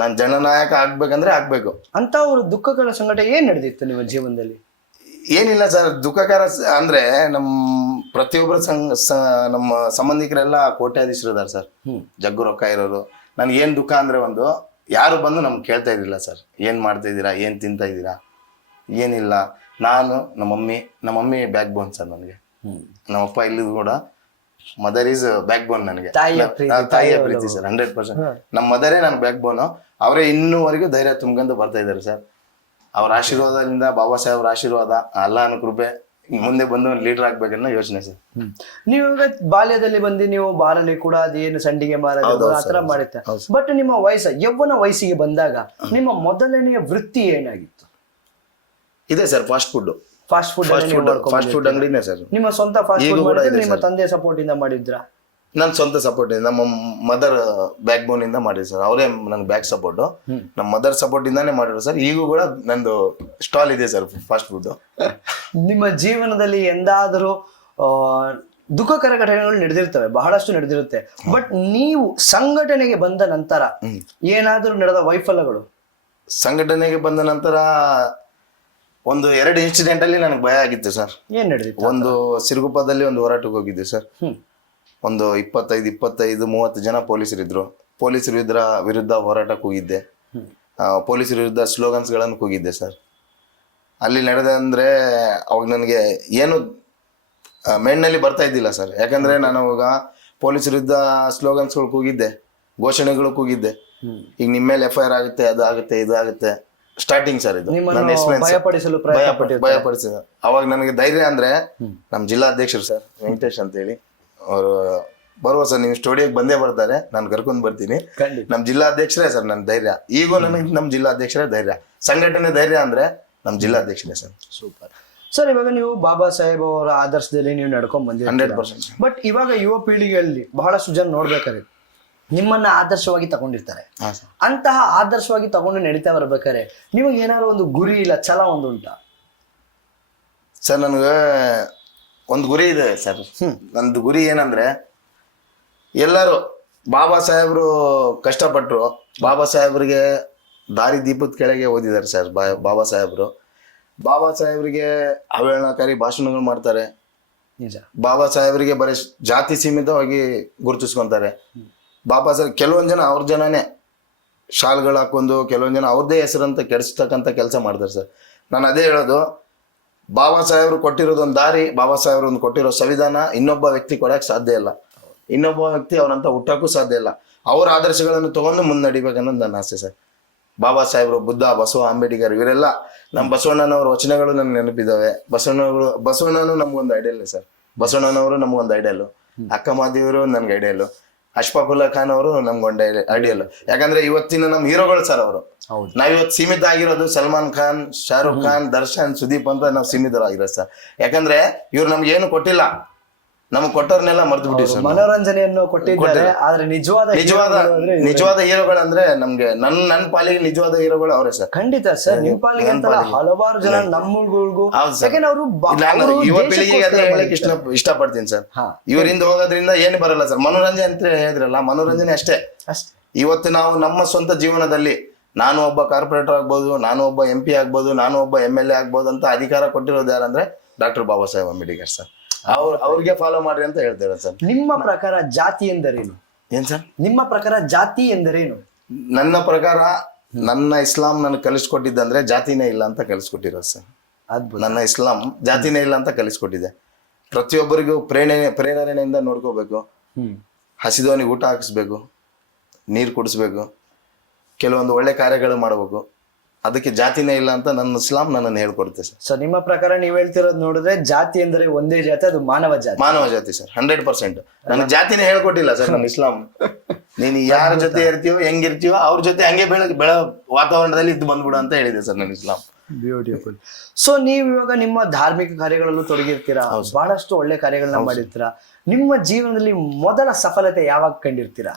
ನಾನು ಜನನಾಯಕ ಆಗ್ಬೇಕಂದ್ರೆ ಆಗ್ಬೇಕು ಅಂತ ಒಂದು ದುಃಖಕರ ಸಂಘಟನೆ ಏನ್ ನಡೆದಿತ್ತು ನಿಮ್ಮ ಜೀವನದಲ್ಲಿ? ಏನಿಲ್ಲ ಸರ್, ದುಃಖಕರ ಅಂದ್ರೆ ಪ್ರತಿಯೊಬ್ಬರು ನಮ್ಮ ಸಂಬಂಧಿಕರೆಲ್ಲ ಕೋಟ್ಯಾಧೀಶರು ಇದಾರೆ ಸರ್, ಜಗ್ಗು ರೊಕ್ಕ ಇರೋರು. ನನ್ಗೆ ಏನ್ ದುಃಖ ಅಂದ್ರೆ, ಒಂದು ಯಾರು ಬಂದು ನಮ್ಗೆ ಕೇಳ್ತಾ ಇದ್ರಿಲ್ಲ ಸರ್, ಏನ್ ಮಾಡ್ತಾ ಇದ್ದೀರಾ, ಏನ್ ತಿಂತಾ ಇದ್ದೀರಾ, ಏನಿಲ್ಲ. ನಾನು ನಮ್ಮ ಮಮ್ಮಿ ಬ್ಯಾಕ್ ಬೋನ್ ಸರ್ ನನಗೆ. ನಮ್ಮಪ್ಪ ಇಲ್ಲಿದ್ದು ಕೂಡ ಮದರ್ ಈಸ್ ಬ್ಯಾಕ್ ಬೋನ್ ನನಗೆ, ತಾಯಿಯ ಪ್ರೀತಿ ಸರ್ 100%. ನಮ್ಮ ಮದರೇ ನನ್ನ ಬ್ಯಾಕ್ ಬೋನು. ಅವರೇ ಇನ್ನೂವರೆಗೂ ಧೈರ್ಯ ತುಂಬ್ಕೊಂಡು ಬರ್ತಾ ಇದ್ದಾರೆ ಸರ್. ಅವ್ರ ಆಶೀರ್ವಾದದಿಂದ, ಬಾಬಾ ಸಾಹೇಬ್ರ ಆಶೀರ್ವಾದ, ಅಲ್ಲಾಹನ ಕೃಪೆ, ಮುಂದೆ ಬಂದು ಲೀಡರ್ ಆಗ್ಬೇಕನ್ನೋ ಯೋಚನೆ ಸರ್. ನೀವು ಬಾಲ್ಯದಲ್ಲಿ ಬಂದು ನೀವು ಬಾರಲ್ಲಿ ಕೂಡ ಅದೇನು ಸಂಡಿಗೆ ಮಾರೋದು ಆತರ ಮಾಡುತ್ತೆ. ಬಟ್ ನಿಮ್ಮ ಯೌವನ ವಯಸ್ಸಿಗೆ ಬಂದಾಗ ನಿಮ್ಮ ಮೊದಲನೆಯ ವೃತ್ತಿ ಏನಾಗಿತ್ತು? ಇದೆ ಸರ್, ಫಾಸ್ಟ್ ಫುಡ್ ಅಂಗಡಿನೇ ಸರ್. ನಿಮ್ಮ ಸ್ವಂತ ಫಾಸ್ಟ್ ಫುಡ್ ನಿಮ್ಮ ತಂದೆ ಸಪೋರ್ಟ್ ಇಂದ ಮಾಡಿದ್ರ? ನನ್ನ ಸ್ವಂತ ಸಪೋರ್ಟ್ ಇಂದ, ನಮ್ಮ ಮದರ್ ಬ್ಯಾಕ್ ಬೋನ್ ಇಂದ ಮಾಡಿದ್ರು ಸರ್. ಅವರೇ ನನ್ಗೆ ಬ್ಯಾಕ್ ಸಪೋರ್ಟ್, ನಮ್ಮ ಮದರ್ ಸಪೋರ್ಟ್ ಇಂದಾನೇ ಮಾಡಿದ್ರು ಸರ್. ಈಗೂ ಕೂಡ ನಂದು ಸ್ಟಾಲ್ ಇದೆ ಸರ್ ಫಾಸ್ಟ್ ಫುಡ್. ನಿಮ್ಮ ಜೀವನದಲ್ಲಿ ಎಂದಾದರೂ ದುಃಖಕರ ಘಟನೆಗಳು ನಡೆದಿರ್ತವೆ, ಬಹಳಷ್ಟು ನಡೆದಿರುತ್ತೆ. ಬಟ್ ನೀವು ಸಂಘಟನೆಗೆ ಬಂದ ನಂತರ ಏನಾದರೂ ನಡೆದ ವೈಫಲ್ಯಗಳು? ಸಂಘಟನೆಗೆ ಬಂದ ನಂತರ 1-2 ಇನ್ಸಿಡೆಂಟ್ ಅಲ್ಲಿ ನನಗೆ ಭಯ ಆಗಿತ್ತು ಸರ್. ಏನ್ ನಡೆದಿತ್ತು? ಒಂದು ಸಿರುಗುಪ್ಪದಲ್ಲಿ ಒಂದು ಹೋರಾಟಕ್ಕೆ ಹೋಗಿದ್ದೆ ಸರ್. ಒಂದು 25-30 ಜನ ಪೊಲೀಸರಿದ್ರು. ಪೊಲೀಸರ ವಿರುದ್ಧ ಹೋರಾಟಕ್ಕೆ ಹೋಗಿದ್ದೆ. ಪೊಲೀಸರ ವಿರುದ್ಧ ಸ್ಲೋಗನ್ಸ್ಗಳನ್ನು ಕೂಗಿದ್ದೆ ಸರ್. ಅಲ್ಲಿ ನಡೆದ ಅಂದರೆ ಅವಾಗ ನನಗೆ ಏನು ಮೈಂಡ್ನಲ್ಲಿ ಬರ್ತಾ ಇದ್ದಿಲ್ಲ ಸರ್. ಯಾಕಂದರೆ ನಾನು ಅವಾಗ ಪೊಲೀಸರ ವಿರುದ್ಧ ಸ್ಲೋಗನ್ಸ್ಗಳು ಕೂಗಿದ್ದೆ, ಘೋಷಣೆಗಳು ಕೂಗಿದ್ದೆ. ಈಗ ನಿಮ್ಮ ಮೇಲೆ FIR ಆಗುತ್ತೆ, ಅದು ಆಗುತ್ತೆ, ಇದು ಆಗುತ್ತೆ. ಸ್ಟಾರ್ಟಿಂಗ್ ಸರ್ ಇದು ನನ್ನ ಎಕ್ಸ್ಪೀರಿಯನ್ಸ್. ಭಯಪಡಿಸಿದ ಅವಾಗ ನನಗೆ ಧೈರ್ಯ ಅಂದರೆ ನಮ್ಮ ಜಿಲ್ಲಾಧ್ಯಕ್ಷರು ಸರ್ ವೆಂಕಟೇಶ್ ಅಂತ ಹೇಳಿ, ಅವರು ಬರುವ ಸರ್ ನೀವು ಸ್ಟುಡಿಯೋಗೆ ಬಂದೇ ಬರ್ತಾರೆ, ನಾನು ಕರ್ಕೊಂಡು ಬರ್ತೀನಿ. ನಮ್ಮ ಜಿಲ್ಲಾಧ್ಯಕ್ಷರೇ ಸರ್ ನನ್ನ ಧೈರ್ಯ. ಈಗೂ ನನಗೆ ನಮ್ಮ ಜಿಲ್ಲಾಧ್ಯಕ್ಷರೇ ಧೈರ್ಯ. ಸಂಘಟನೆ ಧೈರ್ಯ ಅಂದ್ರೆ ನಮ್ಮ ಜಿಲ್ಲಾಧ್ಯಕ್ಷರೇ ಸರ್. Super sir. ಇವಾಗ ನೀವು ಬಾಬಾ ಸಾಹೇಬ್ ಅವರ ಆದರ್ಶದಲ್ಲಿ ನೀವು ನಡ್ಕೊಂಡ್ ಬಂದಿದ್ದೀರಿ 100%. ಬಟ್ ಇವಾಗ ಯುವ ಪೀಳಿಗೆಯಲ್ಲಿ ಬಹಳಷ್ಟು ಜನ ನೋಡ್ಬೇಕಾದ್ರೆ ನಿಮ್ಮನ್ನ ಆದರ್ಶವಾಗಿ ತಗೊಂಡಿರ್ತಾರೆ. ಅಂತಹ ಆದರ್ಶವಾಗಿ ತಗೊಂಡು ನಡೀತಾ ಬರ್ಬೇಕಾರೆ ನಿಮಗೆ ಏನಾದ್ರು ಒಂದು ಗುರಿ ಇಲ್ಲ ಛಲ ಒಂದು ಉಂಟಾ ಸರ್? ನನಗೆ ಒಂದು ಗುರಿ ಇದೆ ಸರ್. ನಂದು ಗುರಿ ಏನಂದ್ರೆ, ಎಲ್ಲರೂ ಬಾಬಾ ಸಾಹೇಬ್ರು ಕಷ್ಟಪಟ್ಟರು, ಬಾಬಾ ಸಾಹೇಬ್ರಿಗೆ ದಾರಿ ದೀಪದ ಕೆಳಗೆ ಓದಿದ್ದಾರೆ ಸರ್. ಬಾಬಾ ಸಾಹೇಬ್ರಿಗೆ ಅವೇಳನಕಾರಿ ಭಾಷಣಗಳು ಮಾಡ್ತಾರೆ. ನಿಜ. ಬಾಬಾ ಸಾಹೇಬ್ರಿಗೆ ಬರೀ ಜಾತಿ ಸೀಮಿತವಾಗಿ ಗುರುತಿಸ್ಕೊಂತಾರೆ. ಬಾಬಾ ಸಾಹೇಬ್ ಕೆಲವೊಂದು ಜನ ಅವ್ರ ಜನನೇ ಶಾಲ್ಗಳು ಹಾಕೊಂಡು ಕೆಲವೊಂದು ಜನ ಅವ್ರದ್ದೇ ಹೆಸರಂತ ಕೆಡಿಸ್ತಕ್ಕಂಥ ಕೆಲಸ ಮಾಡ್ತಾರೆ ಸರ್. ನಾನು ಅದೇ ಹೇಳೋದು, ಬಾಬಾ ಸಾಹೇಬ್ರು ಕೊಟ್ಟಿರೋದು ಒಂದು ದಾರಿ, ಬಾಬಾ ಸಾಹೇಬ್ರು ಒಂದು ಕೊಟ್ಟಿರೋ ಸಂವಿಧಾನ ಇನ್ನೊಬ್ಬ ವ್ಯಕ್ತಿ ಕೊಡಕ್ಕೆ ಸಾಧ್ಯ ಇಲ್ಲ. ಇನ್ನೊಬ್ಬ ವ್ಯಕ್ತಿ ಅವರಂತ ಹುಟ್ಟಕ್ಕೂ ಸಾಧ್ಯ ಇಲ್ಲ. ಅವ್ರ ಆದರ್ಶಗಳನ್ನು ತಗೊಂಡು ಮುನ್ನಡಿಬೇಕನ್ನೋದು ನನ್ನ ಆಸೆ ಸರ್. ಬಾಬಾ ಸಾಹೇಬ್ರು, ಬುದ್ಧ, ಬಸವ, ಅಂಬೇಡ್ಕರ್ ಇವರೆಲ್ಲ ನಮ್ಮ ಬಸವಣ್ಣನವ್ರ ವಚನಗಳು ನನಗೆ ನೆನಪಿದ್ದಾವೆ. ಬಸವಣ್ಣನು ನಮ್ಗೊಂದು ಐಡಿಯಲ್ ಸರ್. ಬಸವಣ್ಣನವರು ನಮ್ಗೊಂದು ಐಡಿಯಲ್, ಅಕ್ಕ ಮಹಾದೇವರು ನನ್ಗೆ ಐಡಿಯಲ್, ಅಶ್ಫಾಕುಲ್ಲಾ ಖಾನ್ ಅವರು ನಮ್ಗೊಂದು ಐಡಿಯಲ್. ಯಾಕಂದ್ರೆ ಇವತ್ತಿನ ನಮ್ಮ ಹೀರೋಗಳು ಸರ್ ಅವರು. ನಾವಿವತ್ತು ಸೀಮಿತ ಆಗಿರೋದು ಸಲ್ಮಾನ್ ಖಾನ್, ಶಾರುಖ್ ಖಾನ್, ದರ್ಶನ್, ಸುದೀಪ್ ಅಂತ ನಾವು ಸೀಮಿತರಾಗಿರೋದು ಸರ್. ಯಾಕಂದ್ರೆ ಇವ್ರು ನಮ್ಗೆ ಏನು ಕೊಟ್ಟಿಲ್ಲ, ನಮಗ್ ಕೊಟ್ಟವ್ರನ್ನೆಲ್ಲ ಮರ್ತು ಬಿಟ್ಟಿವಿ ಸರ್. ಮನೋರಂಜನೆಯನ್ನು ಕೊಟ್ಟಿದ್ದಾರೆ, ಆದ್ರೆ ನಿಜವಾದ ಹೀರೋಗಳಂದ್ರೆ ನಮ್ಗೆ ನನ್ನ ಪಾಲಿಗೆ ನಿಜವಾದ ಹೀರೋಗಳು ಅವರೇ ಸರ್. ಖಂಡಿತ ಸರ್. ನಿಮ್ ಪಾಲಿಗೆ ಅಂತ ಹಲವಾರು ಜನ ನಮ್ಮಗಳಿಗೂ ಯುವ ಪೀಳಿಗೆಗೆ ಅದೇ ಹೇಳಕ್ ಇಷ್ಟಪಡ್ತೀನಿ ಸರ್. ಇವರಿಂದ ಹೋಗೋದ್ರಿಂದ ಏನು ಬರಲ್ಲ ಸರ್. ಮನೋರಂಜನೆ ಅಂತ ಹೇಳಿದ್ರಲ್ಲ, ಮನೋರಂಜನೆ ಅಷ್ಟೇ. ಇವತ್ತು ನಾವು ನಮ್ಮ ಸ್ವಂತ ಜೀವನದಲ್ಲಿ ನಾನು ಒಬ್ಬ ಕಾರ್ಪೊರೇಟರ್ ಆಗ್ಬೋದು, ನಾನು ಒಬ್ಬ MP ಆಗ್ಬೋದು, ನಾನು ಒಬ್ಬ MLA ಆಗ್ಬೋದು ಅಂತ ಅಧಿಕಾರ ಕೊಟ್ಟಿರೋದು ಯಾರಂದ್ರೆ ಡಾಕ್ಟರ್ ಬಾಬಾ ಸಾಹೇಬ್ ಅಂಬೇಡ್ಕರ್ ಸರ್. ಅವ್ರಿಗೆ ಫಾಲೋ ಮಾಡ್ರಿ ಅಂತ ಹೇಳ್ತೇವೆ ಸರ್. ನಿಮ್ಮ ಪ್ರಕಾರ ಜಾತಿ ಎಂದರೇನು? ಏನ್ ಸರ್ ನಿಮ್ಮ ಪ್ರಕಾರ ಜಾತಿ ಎಂದರೇನು? ನನ್ನ ಪ್ರಕಾರ ನನ್ನ ಇಸ್ಲಾಂ ನನಗೆ ಕಲಿಸ್ಕೊಟ್ಟಿದ್ದಂದ್ರೆ ಜಾತಿನೇ ಇಲ್ಲ ಅಂತ ಕಲಿಸ್ಕೊಟ್ಟಿರೋದು ಸರ್. ನನ್ನ ಇಸ್ಲಾಂ ಜಾತಿನೇ ಇಲ್ಲ ಅಂತ ಕಲಿಸ್ಕೊಟ್ಟಿದೆ. ಪ್ರತಿಯೊಬ್ಬರಿಗೂ ಪ್ರೇರಣೆಯಿಂದ ನೋಡ್ಕೋಬೇಕು, ಹಸಿದವನಿಗೆ ಊಟ ಹಾಕಿಸ್ಬೇಕು, ನೀರು ಕುಡಿಸ್ಬೇಕು, ಕೆಲವೊಂದು ಒಳ್ಳೆ ಕಾರ್ಯಗಳು ಮಾಡಬೇಕು. ಅದಕ್ಕೆ ಜಾತಿನೇ ಇಲ್ಲ ಅಂತ ನನ್ನ ಇಸ್ಲಾಂ ನನ್ನನ್ನು ಹೇಳ್ಕೊಡುತ್ತೆ ಸರ್. ಸೊ ನಿಮ್ಮ ಪ್ರಕಾರ ನೀವ್ ಹೇಳ್ತಿರೋದು ನೋಡಿದ್ರೆ ಜಾತಿ ಅಂದ್ರೆ ಒಂದೇ ಜಾತಿ, ಅದು ಮಾನವ ಜಾತಿ ಸರ್. 100%. ನನ್ನ ಜಾತಿನೇ ಹೇಳ್ಕೊಟ್ಟಿಲ್ಲ ಸರ್ ನನ್ನ ಇಸ್ಲಾಂ. ನೀನು ಯಾರ ಜೊತೆ ಇರ್ತೀವೋ, ಹೆಂಗಿರ್ತೀವೋ ಅವ್ರ ಜೊತೆ ಹಂಗೆ ಬೆಳ ವಾತಾವರಣದಲ್ಲಿ ಇದ್ದು ಬಂದ್ಬಿಡು ಅಂತ ಹೇಳಿದೆ ಸರ್ ನನ್ನ ಇಸ್ಲಾಂ. ಬ್ಯೂಟಿಫುಲ್. ಸೊ ನೀವ್ ಇವಾಗ ನಿಮ್ಮ ಧಾರ್ಮಿಕ ಕಾರ್ಯಗಳಲ್ಲೂ ತೊಡಗಿರ್ತೀರಾ, ಬಹಳಷ್ಟು ಒಳ್ಳೆ ಕಾರ್ಯಗಳನ್ನ ಮಾಡಿರ್ತೀರಾ. ನಿಮ್ಮ ಜೀವನದಲ್ಲಿ ಮೊದಲ ಸಫಲತೆ ಯಾವಾಗ ಕಂಡಿರ್ತೀರಾ?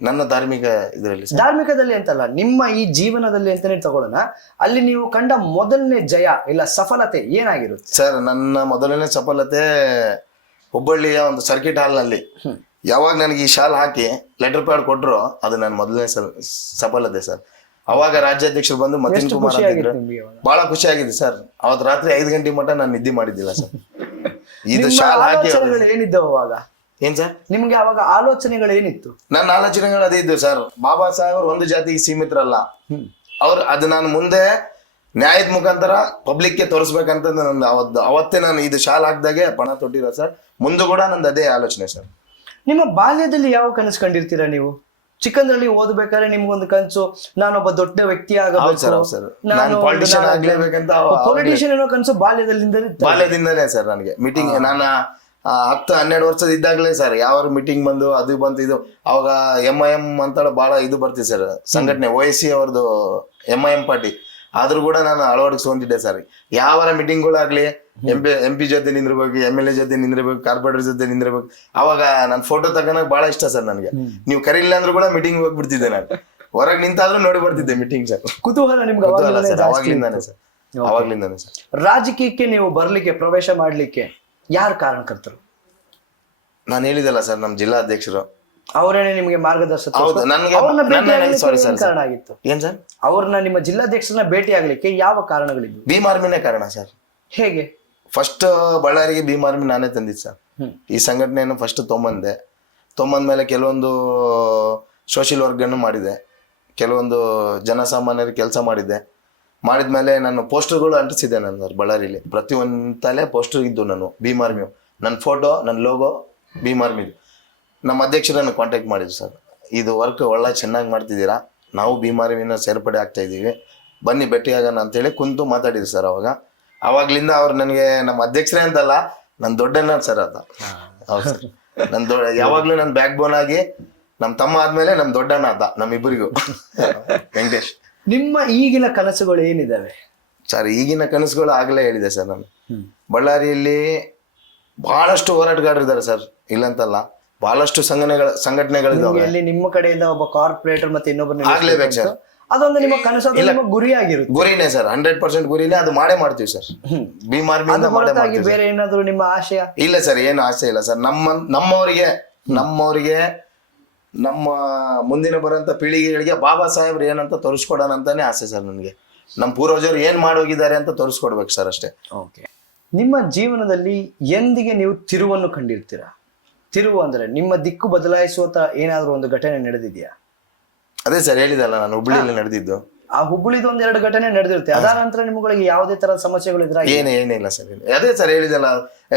ನನ್ನ ಧಾರ್ಮಿಕದಲ್ಲಿ ಅಂತಲ್ಲ, ನಿಮ್ಮ ಈ ಜೀವನದಲ್ಲಿ ಅಂತಾನೆ ತಗೊಳ್ಳೋಣ. ಅಲ್ಲಿ ನೀವು ಕಂಡ ಮೊದಲನೇ ಜಯ ಇಲ್ಲ ಸಫಲತೆ ಏನಾಗಿರುತ್ತೆ ಸರ್? ನನ್ನ ಮೊದಲನೇ ಸಫಲತೆ ಹುಬ್ಬಳ್ಳಿಯ ಒಂದು ಸರ್ಕಿಟ್ ಹಾಲ್ ನಲ್ಲಿ ಯಾವಾಗ ನನಗೆ ಈ ಶಾಲ್ ಹಾಕಿ ಲೆಟರ್ ಪ್ಯಾಡ್ ಕೊಟ್ರು, ಅದು ನನ್ನ ಮೊದಲನೇ ಸಫಲತೆ ಸರ್. ಅವಾಗ ರಾಜ್ಯಾಧ್ಯಕ್ಷರು ಬಂದು ಮತೀನ್ ಕುಮಾರ್ ಅಂತಿದ್ರು. ಬಹಳ ಖುಷಿ ಆಗಿದೆ ಸರ್. ಅವತ್ತು ರಾತ್ರಿ 5 ಗಂಟೆ ಮಟ್ಟ ನಾನು ನಿದ್ದೆ ಮಾಡಿದ್ದಿಲ್ಲ ಸರ್. ಇದು ಶಾಲ್ ಹಾಕಿ ಏನಿದ್ದವು ಅವಾಗ? ಏನ್ ಸರ್ ನಿಮ್ಗೆ ಅವಾಗ ಆಲೋಚನೆಗಳು ಏನಿತ್ತು? ನನ್ನ ಆಲೋಚನೆಗಳು ಅದೇ ಇದ್ದು ಸರ್. ಬಾಬಾ ಸಾಹೇಬ್ ಒಂದು ಜಾತಿಗೆ ಸೀಮಿತರಲ್ಲ. ಅದು ನಾನು ಮುಂದೆ ನ್ಯಾಯದ ಮುಖಾಂತರ ಪಬ್ಲಿಕ್ಗೆ ತೋರಿಸ್ಬೇಕಂತ ಅವತ್ತೇ ನಾನು ಇದು ಶಾಲ್ ಹಾಕ್ದಾಗೆ ಪಣ ತೊಟ್ಟಿರೋ ಸರ್. ಮುಂದೆ ಕೂಡ ನಂದು ಅದೇ ಆಲೋಚನೆ ಸರ್. ನಿಮ್ಮ ಬಾಲ್ಯದಲ್ಲಿ ಯಾವ ಕನಸು ಕಂಡಿರ್ತೀರಾ ನೀವು? ಚಿಕ್ಕಂದ್ರಲ್ಲಿ ಓದ್ಬೇಕಾದ್ರೆ ನಿಮ್ಗೊಂದು ಕನಸು, ನಾನೊಬ್ಬ ದೊಡ್ಡ ವ್ಯಕ್ತಿ ಆಗಬೇಕು, ಪೊಲಿಟಿಷಿಯನ್ ಅನ್ನೋ ಕನಸು ಬಾಲ್ಯದಿಂದಲೇ ಸರ್. ನನಗೆ ಮೀಟಿಂಗ್ ನಾನು 10-12 ವರ್ಷದ ಇದ್ದಾಗಲೇ ಸರ್ ಯಾವ ಮೀಟಿಂಗ್ ಬಂದು ಅದು ಬಂತು ಇದು. ಅವಾಗ MIM ಅಂತ ಬಹಳ ಇದು ಬರ್ತೀವಿ ಸರ್ ಸಂಘಟನೆ, OIC ಅವ್ರದ್ದು MIM ಪಾರ್ಟಿ. ಆದ್ರೂ ಕೂಡ ನಾನು ಅಳವಡಿಸ್ಕೊಂಡಿದ್ದೆ ಸರ್. ಯಾವ ಮೀಟಿಂಗ್ಗಳಾಗ್ಲಿ MP ಜೊತೆ ನಿಂದಿರ್ಬೇಕು, MLA ಜೊತೆ ನಿಂದಿರ್ಬೇಕು, ಕಾರ್ಪೊರೇಟರ್ ಜೊತೆ ನಿಂದಿರ್ಬೇಕು. ಅವಾಗ ನಾನು ಫೋಟೋ ತಗೋಣಕ್ ಬಹಳ ಇಷ್ಟ ಸರ್ ನನಗೆ. ನೀವು ಕರೀಲಿಲ್ಲ ಅಂದ್ರೂ ಕೂಡ ಮೀಟಿಂಗ್ ಹೋಗ್ಬಿಡ್ತಿದ್ದೆ ನಾನು. ಹೊರಗೆ ನಿಂತಾದ್ರೂ ನೋಡಿ ಬರ್ತಿದ್ದೆ ಮೀಟಿಂಗ್ ಸರ್. ಕುತೂಹಲ ನಿಮ್ಗೆ ಅವಾಗ್ಲಿಂದಾನೆ ಸರ್. ರಾಜಕೀಯಕ್ಕೆ ನೀವು ಬರ್ಲಿಕ್ಕೆ, ಪ್ರವೇಶ ಮಾಡ್ಲಿಕ್ಕೆ ಯಾರು ಕಾರಣಕರ್ತರು? ನಾನು ಹೇಳಿದಲ್ಲ ಸರ್, ನಮ್ಮ ಜಿಲ್ಲಾಧ್ಯಕ್ಷರು. ಅವರೇನೆ ನಿಮ್ಗೆ ಮಾರ್ಗದರ್ಶಕ ಕಾರಣ ಆಗಿತ್ತು? ಏನ್ ಸರ್? ಅವ್ರನ್ನ ನಿಮ್ಮ ಜಿಲ್ಲಾಧ್ಯಕ್ಷರನ್ನ ಭೇಟಿ ಆಗ್ಲಿಕ್ಕೆ ಯಾವ ಕಾರಣಗಳಿದ್ವು? ಭೀಮ್ ಆರ್ಮಿನೇ ಕಾರಣ ಸರ್. ಹೇಗೆ? ಫಸ್ಟ್ ಬಳ್ಳಾರಿಗೆ ಭೀಮ್ ಆರ್ಮಿ ನಾನೇ ತಂದಿದ್ದು ಸರ್. ಈ ಸಂಘಟನೆಯನ್ನು ಫಸ್ಟ್ ತೊಗೊಂಬಂದ್ಮೇಲೆ ಕೆಲವೊಂದು ಸೋಷಿಯಲ್ ವರ್ಕನ್ನು ಮಾಡಿದೆ, ಕೆಲವೊಂದು ಜನಸಾಮಾನ್ಯರಿಗೆ ಕೆಲಸ ಮಾಡಿದ್ಮೇಲೆ ನಾನು ಪೋಸ್ಟರ್ಗಳು ಅಂಟಿಸಿದ್ದೆ ನಾನು ಬಳ್ಳಾರಿಲಿ. ಪ್ರತಿಯೊಂದು ತಲೆ ಪೋಸ್ಟರ್ ಇದ್ದು ನಾನು ಭೀಮ್ ಆರ್ಮಿ, ನನ್ನ ಫೋಟೋ, ನನ್ನ ಲೋಗೋ ಭೀಮ್ ಆರ್ಮಿ. ನಮ್ಮ ಅಧ್ಯಕ್ಷರನ್ನು ಕಾಂಟ್ಯಾಕ್ಟ್ ಮಾಡಿದ್ರು ಸರ್, ಇದು ವರ್ಕ್ ಒಳ್ಳೆ ಚೆನ್ನಾಗಿ ಮಾಡ್ತಿದ್ದೀರಾ, ನಾವು ಭೀಮ್ ಆರ್ಮಿನ ಸೇರ್ಪಡೆ ಆಗ್ತಾ ಇದ್ದೀವಿ, ಬನ್ನಿ ಭೇಟಿಯಾಗೋಣ ಅಂತೇಳಿ ಕುಂತು ಮಾತಾಡಿದ್ರು ಸರ್. ಅವಾಗ್ಲಿಂದ ಅವ್ರು ನನಗೆ ನಮ್ಮ ಅಧ್ಯಕ್ಷರೇ ಅಂತಲ್ಲ, ನನ್ನ ದೊಡ್ಡಣ್ಣ ಸರ್ ಆತ. ಹೌದು ಸರ್, ಯಾವಾಗ್ಲೂ ನನ್ನ ಬ್ಯಾಕ್ ಬೋನ್ ಆಗಿ ನಮ್ಮ ತಮ್ಮ ಆದ್ಮೇಲೆ ನಮ್ಮ ದೊಡ್ಡಣ್ಣ ಆತ ನಮ್ಮಿಬ್ಬರಿಗೂ. ವೆಂಕಟೇಶ್, ನಿಮ್ಮ ಈಗಿನ ಕನಸುಗಳು ಏನಿದಾವೆ ಸರ್? ಈಗಿನ ಕನಸುಗಳು ಆಗಲೇ ಹೇಳಿದೆ ಸರ್ ನಾನು. ಬಳ್ಳಾರಿಯಲ್ಲಿ ಬಹಳಷ್ಟು ಹೋರಾಟಗಾರರಿದ್ದಾರೆ ಸರ್, ಇಲ್ಲಂತಲ್ಲ, ಬಹಳಷ್ಟು ಸಂಘಟನೆಗಳಿದಾವೆ. ಇಲ್ಲಿ ನಿಮ್ಮ ಕಡೆಯಿಂದ ಒಬ್ಬ ಕಾರ್ಪೊರೇಟರ್ ಮತ್ತೆ ಇನ್ನೊಬ್ಬರು ಆಗ್ಲೇಬೇಕು ಸರ್, ಅದೊಂದು ನಿಮ್ಮ ಕನಸು, ನಿಮ್ಮ ಗುರಿಯಾಗಿರುತ್ತೆ. ಗುರಿನೇ ಸರ್, 100% ಗುರಿನೇ, ಅದು ಮಾಡೇ ಮಾಡ್ತೀವಿ ಸರ್. ಭೀಮ್ ಆರ್ಮಿಯಿಂದ ಮಾಡೇ ಮಾಡ್ತೀವಿ. ಬೇರೆ ಏನಾದ್ರು ನಿಮ್ಮ ಆಶಯ? ಇಲ್ಲ ಸರ್, ಏನು ಆಸೆ ಇಲ್ಲ ಸರ್. ನಮ್ಮವರಿಗೆ ನಮ್ಮ ಮುಂದಿನ ಬರೋಂಥ ಪೀಳಿಗೆಗಳಿಗೆ ಬಾಬಾ ಸಾಹೇಬ್ರು ಏನಂತ ತೋರಿಸ್ಕೊಡೋಣ ಅಂತಾನೆ ಆಸೆ ಸರ್ ನನಗೆ. ನಮ್ಮ ಪೂರ್ವಜರು ಏನ್ ಮಾಡೋಗಿದ್ದಾರೆ ಅಂತ ತೋರಿಸ್ಕೊಡ್ಬೇಕು ಸರ್, ಅಷ್ಟೇ. ಓಕೆ. ನಿಮ್ಮ ಜೀವನದಲ್ಲಿ ಎಂದಿಗೆ ನೀವು ತಿರುವನ್ನು ಕಂಡಿರ್ತೀರಾ? ತಿರುವು ಅಂದ್ರೆ ನಿಮ್ಮ ದಿಕ್ಕು ಬದಲಾಯಿಸುವಂತ ಏನಾದ್ರು ಒಂದು ಘಟನೆ ನಡೆದಿದೆಯಾ? ಅದೇ ಸರ್ ಹೇಳಿದಲ್ಲ ನಾನು, ಹುಬ್ಬಳ್ಳಿಯಲ್ಲಿ ನಡೆದಿದ್ದು. ಆ ಹುಬ್ಬಳ್ಳಿದು ಒಂದೆರಡು ಘಟನೆ ನಡೆದಿರುತ್ತೆ, ಅದಾದ ನಂತರ ನಿಮ್ಗಳಿಗೆ ಯಾವುದೇ ತರದ ಸಮಸ್ಯೆಗಳು ಇದ್ರ? ಏನಿಲ್ಲ ಸರ್, ಅದೇ ಸರ್ ಹೇಳಿದಲ್ಲ,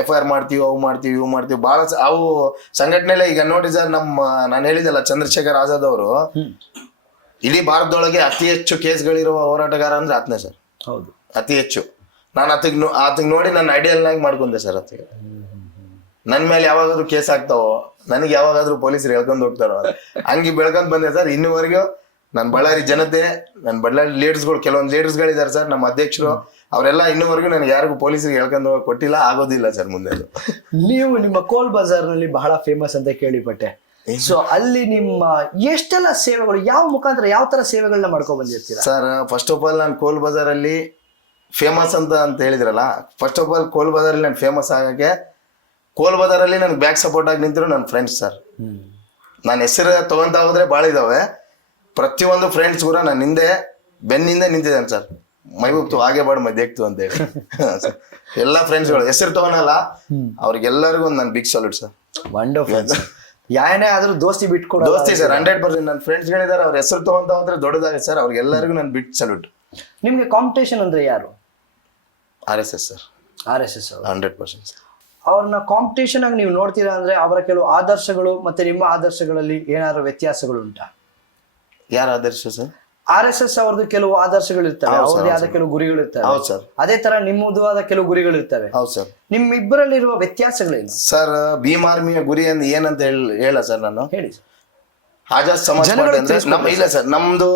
FIR ಮಾಡ್ತೀವಿ, ಅವು ಮಾಡ್ತೀವಿ, ಇವು ಮಾಡ್ತೀವಿ, ಬಹಳ ಅವು ಸಂಘಟನೆಲೆ. ಈಗ ನೋಡಿ ಸರ್, ನಾನು ಹೇಳಿದಲ್ಲ, ಚಂದ್ರಶೇಖರ್ ಆಜಾದ್ ಅವರು ಇಡೀ ಭಾರತದೊಳಗೆ ಅತಿ ಹೆಚ್ಚು ಕೇಸ್ಗಳಿರುವ ಹೋರಾಟಗಾರ ಅಂದ್ರೆ ಆತನೇ ಸರ್. ಹೌದು, ಅತಿ ಹೆಚ್ಚು. ನಾನು ಆತಗ್ ನೋಡಿ ನನ್ನ ಐಡಿಯಲ್ ಆಗಿ ಮಾಡ್ಕೊಂಡೆ ಸರ್. ಆತಗೆ ನನ್ ಮೇಲೆ ಯಾವಾಗಾದ್ರೂ ಕೇಸ್ ಆಗ್ತಾವೋ, ನನಗೆ ಯಾವಾಗಾದ್ರೂ ಪೊಲೀಸರು ಹೇಳ್ಕೊಂಡು ಹೋಗ್ತಾರೋ, ಹಂಗೆ ಬೆಳ್ಕೊಂಡ್ ಬಂದೆ ಸರ್. ಇನ್ನುವರೆಗೂ ನನ್ನ ಬಳ್ಳಾರಿ ಜನತೆ, ನನ್ನ ಬಳ್ಳಾರಿ ಲೀಡರ್ಸ್ಗಳು, ಕೆಲವೊಂದು ಲೀಡರ್ಸ್ಗಳಿದ್ದಾರೆ ಸರ್, ನಮ್ಮ ಅಧ್ಯಕ್ಷರು, ಅವರೆಲ್ಲ ಇನ್ನುವರೆಗೂ ನನಗೆ ಯಾರಿಗೂ ಪೊಲೀಸರಿಗೆ ಹೇಳ್ಕೊಂಡು ಹೋಗಕ್ ಕೊಟ್ಟಿಲ್ಲ, ಆಗೋದಿಲ್ಲ ಸರ್ ಮುಂದೆ. ನೀವು ನಿಮ್ಮ ಕೋಲ್ ಬಜಾರ್ ನಲ್ಲಿ ಬಹಳ ಫೇಮಸ್ ಅಂತ ಕೇಳಿಪಟ್ಟೆ. ಸೊ ಅಲ್ಲಿ ನಿಮ್ಮ ಎಷ್ಟೆಲ್ಲ ಸೇವೆಗಳು, ಯಾವ ಮುಖಾಂತರ ಯಾವ ತರ ಸೇವೆಗಳನ್ನ ಮಾಡ್ಕೊಂಡ್ ಬಂದಿರ್ತೀರಾ ಸರ್? ಫಸ್ಟ್ ಆಫ್ ಆಲ್ ನಾನು ಕೋಲ್ ಬಜಾರ್ ಅಲ್ಲಿ ಫೇಮಸ್ ಅಂತ ಹೇಳಿದ್ರಲ್ಲ, ಫಸ್ಟ್ ಆಫ್ ಆಲ್ ಕೋಲ್ ಬಜಾರ್ ಅಲ್ಲಿ ನಾನು ಫೇಮಸ್ ಆಗಕ್ಕೆ, ಕೋಲ್ ಬಜಾರಲ್ಲಿ ನನಗೆ ಬ್ಯಾಕ್ ಸಪೋರ್ಟ್ ಆಗಿ ನಿಂತಿರೋ ನನ್ನ ಫ್ರೆಂಡ್ಸ್ ಸರ್. ನಾನು ಹೆಸರು ತಗೊಂತ ಹೋದ್ರೆ ಭಾಳ ಇದಾವೆ. ಪ್ರತಿಯೊಂದು ಫ್ರೆಂಡ್ಸ್ ಕೂಡ ನಾನು ಬೆನ್ನಿಂದ ನಿಂತಿದ್ದೇನೆ ಸರ್. ಮೈಬೂಬ್ತು ಹಾಗೆ ಬಾಡು ಮೈ ದೇಕ್ತು ಅಂತೇಳಿ ಎಲ್ಲ ಫ್ರೆಂಡ್ಸ್ಗಳು ಹೆಸರು ತಗೊಳಲ್ಲ, ಅವ್ರಿಗೆಲ್ಲರಿಗೂ ಒಂದು ನನ್ನ ಬಿಗ್ ಸಲ್ಯೂಟ್ ಸರ್. ವಂಡರ್ಫುಲ್. ಯಾನೇ ಆದ್ರೂ ದೋಸ್ತಿ ಬಿಟ್ಕೊಡೋ ದೋಸ್ತಿ ಸರ್, 100%. ನನ್ನ ಫ್ರೆಂಡ್ಸ್ಗಳಿದ್ದಾರೆ, ಅವ್ರ ಹೆಸರು ತಗೊಂತ ಹೋದ್ರೆ ದೊಡ್ಡದಾಗುತ್ತೆ ಸರ್. ಅವ್ರಿಗೆಲ್ಲರಿಗೂ ನನ್ನ ಬಿಗ್ ಸಲ್ಯೂಟ್. ನಿಮ್ಗೆ ಕಾಂಪಿಟೇಷನ್ ಅಂದ್ರೆ ಯಾರು? RSS sir. RSS 100% sir. ಅವ್ರನ್ನ ಕಾಂಪಿಟೇಷನ್ ಆಗಿ ನೀವು ನೋಡ್ತೀರಾ ಅಂದ್ರೆ ಅವರ ಕೆಲವು ಆದರ್ಶಗಳು ಮತ್ತೆ ನಿಮ್ಮ ಆದರ್ಶಗಳಲ್ಲಿ ಏನಾದ್ರು ವ್ಯತ್ಯಾಸಗಳು ಉಂಟಾ? ಯಾರ ಆದರ್ಶ ಸರ್? RSS ಅವ್ರದ್ದು ಕೆಲವು ಆದರ್ಶಗಳು ಇರ್ತವೆ, ಅವ್ರದೇ ಆದ ಕೆಲವು ಗುರಿಗಳು ಇರ್ತವೆ. ಹೌದು ಸರ್. ಅದೇ ತರ ನಿಮ್ಮದು ಆದ ಕೆಲವು ಗುರಿಗಳು ಇರ್ತವೆ. ಹೌದು ಸರ್. ನಿಮ್ಮಿಬ್ಬರಲ್ಲಿರುವ ವ್ಯತ್ಯಾಸಗಳೇನು ಸರ್? ಭೀಮ್ ಆರ್ಮಿಯ ಗುರಿ ಅಂದ್ರೆ ಏನಂತ ಹೇಳ ಸರ್ ನಾನು? ಹೇಳಿ. ಆಜಾದ್ ಸಮಾಜ್ ಪಾರ್ಟಿ ಅಂದ್ರೆ ಇಲ್ಲ ಸರ್, ನಮ್ದು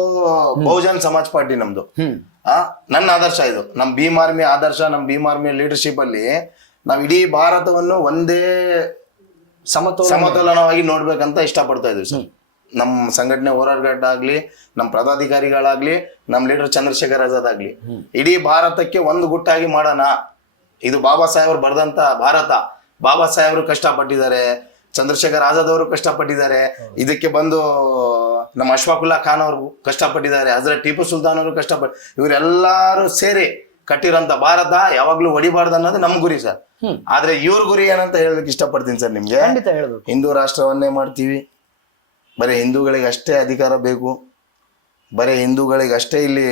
ಬಹುಜನ್ ಸಮಾಜ್ ಪಾರ್ಟಿ ನಮ್ದು. ನನ್ನ ಆದರ್ಶ ಇದು, ನಮ್ ಭೀಮ್ ಆರ್ಮಿ ಆದರ್ಶ. ನಮ್ ಭೀಮ್ ಆರ್ಮಿ ಲೀಡರ್ಶಿಪ್ ಅಲ್ಲಿ ನಾವ್ ಇಡೀ ಭಾರತವನ್ನು ಒಂದೇ ಸಮತೋಲನವಾಗಿ ನೋಡ್ಬೇಕಂತ ಇಷ್ಟಪಡ್ತಾ ಇದ್ವಿ ಸರ್. ನಮ್ಮ ಸಂಘಟನೆ ಹೋರಾಟಗಾರ ಆಗ್ಲಿ, ನಮ್ಮ ಪದಾಧಿಕಾರಿಗಳಾಗ್ಲಿ, ನಮ್ಮ ಲೀಡರ್ ಚಂದ್ರಶೇಖರ್ ಆಜಾದ್ ಆಗ್ಲಿ, ಇಡೀ ಭಾರತಕ್ಕೆ ಒಂದು ಗುಟ್ಟಾಗಿ ಮಾಡೋಣ. ಇದು ಬಾಬಾ ಸಾಹೇಬ್ರು ಬರ್ದಂತ ಭಾರತ. ಬಾಬಾ ಸಾಹೇಬ್ರು ಕಷ್ಟಪಟ್ಟಿದ್ದಾರೆ, ಚಂದ್ರಶೇಖರ್ ಆಜಾದ್ ಅವರು ಕಷ್ಟಪಟ್ಟಿದ್ದಾರೆ, ಇದಕ್ಕೆ ಬಂದು ನಮ್ಮ ಅಶ್ಫಾಕುಲ್ಲಾ ಖಾನ್ ಅವರು ಕಷ್ಟಪಟ್ಟಿದ್ದಾರೆ, ಹಜರತ್ ಟಿಪ್ಪು ಸುಲ್ತಾನ್ ಅವರು ಇವರೆಲ್ಲರೂ ಸೇರಿ ಕಟ್ಟಿರೋಂಥ ಭಾರತ ಯಾವಾಗ್ಲೂ ಹೊಡಿಬಾರ್ದು ಅನ್ನೋದು ನಮ್ ಗುರಿ ಸರ್. ಆದ್ರೆ ಇವ್ರ ಗುರಿ ಏನಂತ ಹೇಳಕ್ ಇಷ್ಟಪಡ್ತೀನಿ ಸರ್ ನಿಮ್ಗೆ. ಹಿಂದೂ ರಾಷ್ಟ್ರವನ್ನೇ ಮಾಡ್ತೀವಿ, ಬರೀ ಹಿಂದೂಗಳಿಗೆ ಅಷ್ಟೇ ಅಧಿಕಾರ ಬೇಕು, ಬರೀ ಹಿಂದೂಗಳಿಗೆ ಅಷ್ಟೇ ಇಲ್ಲಿ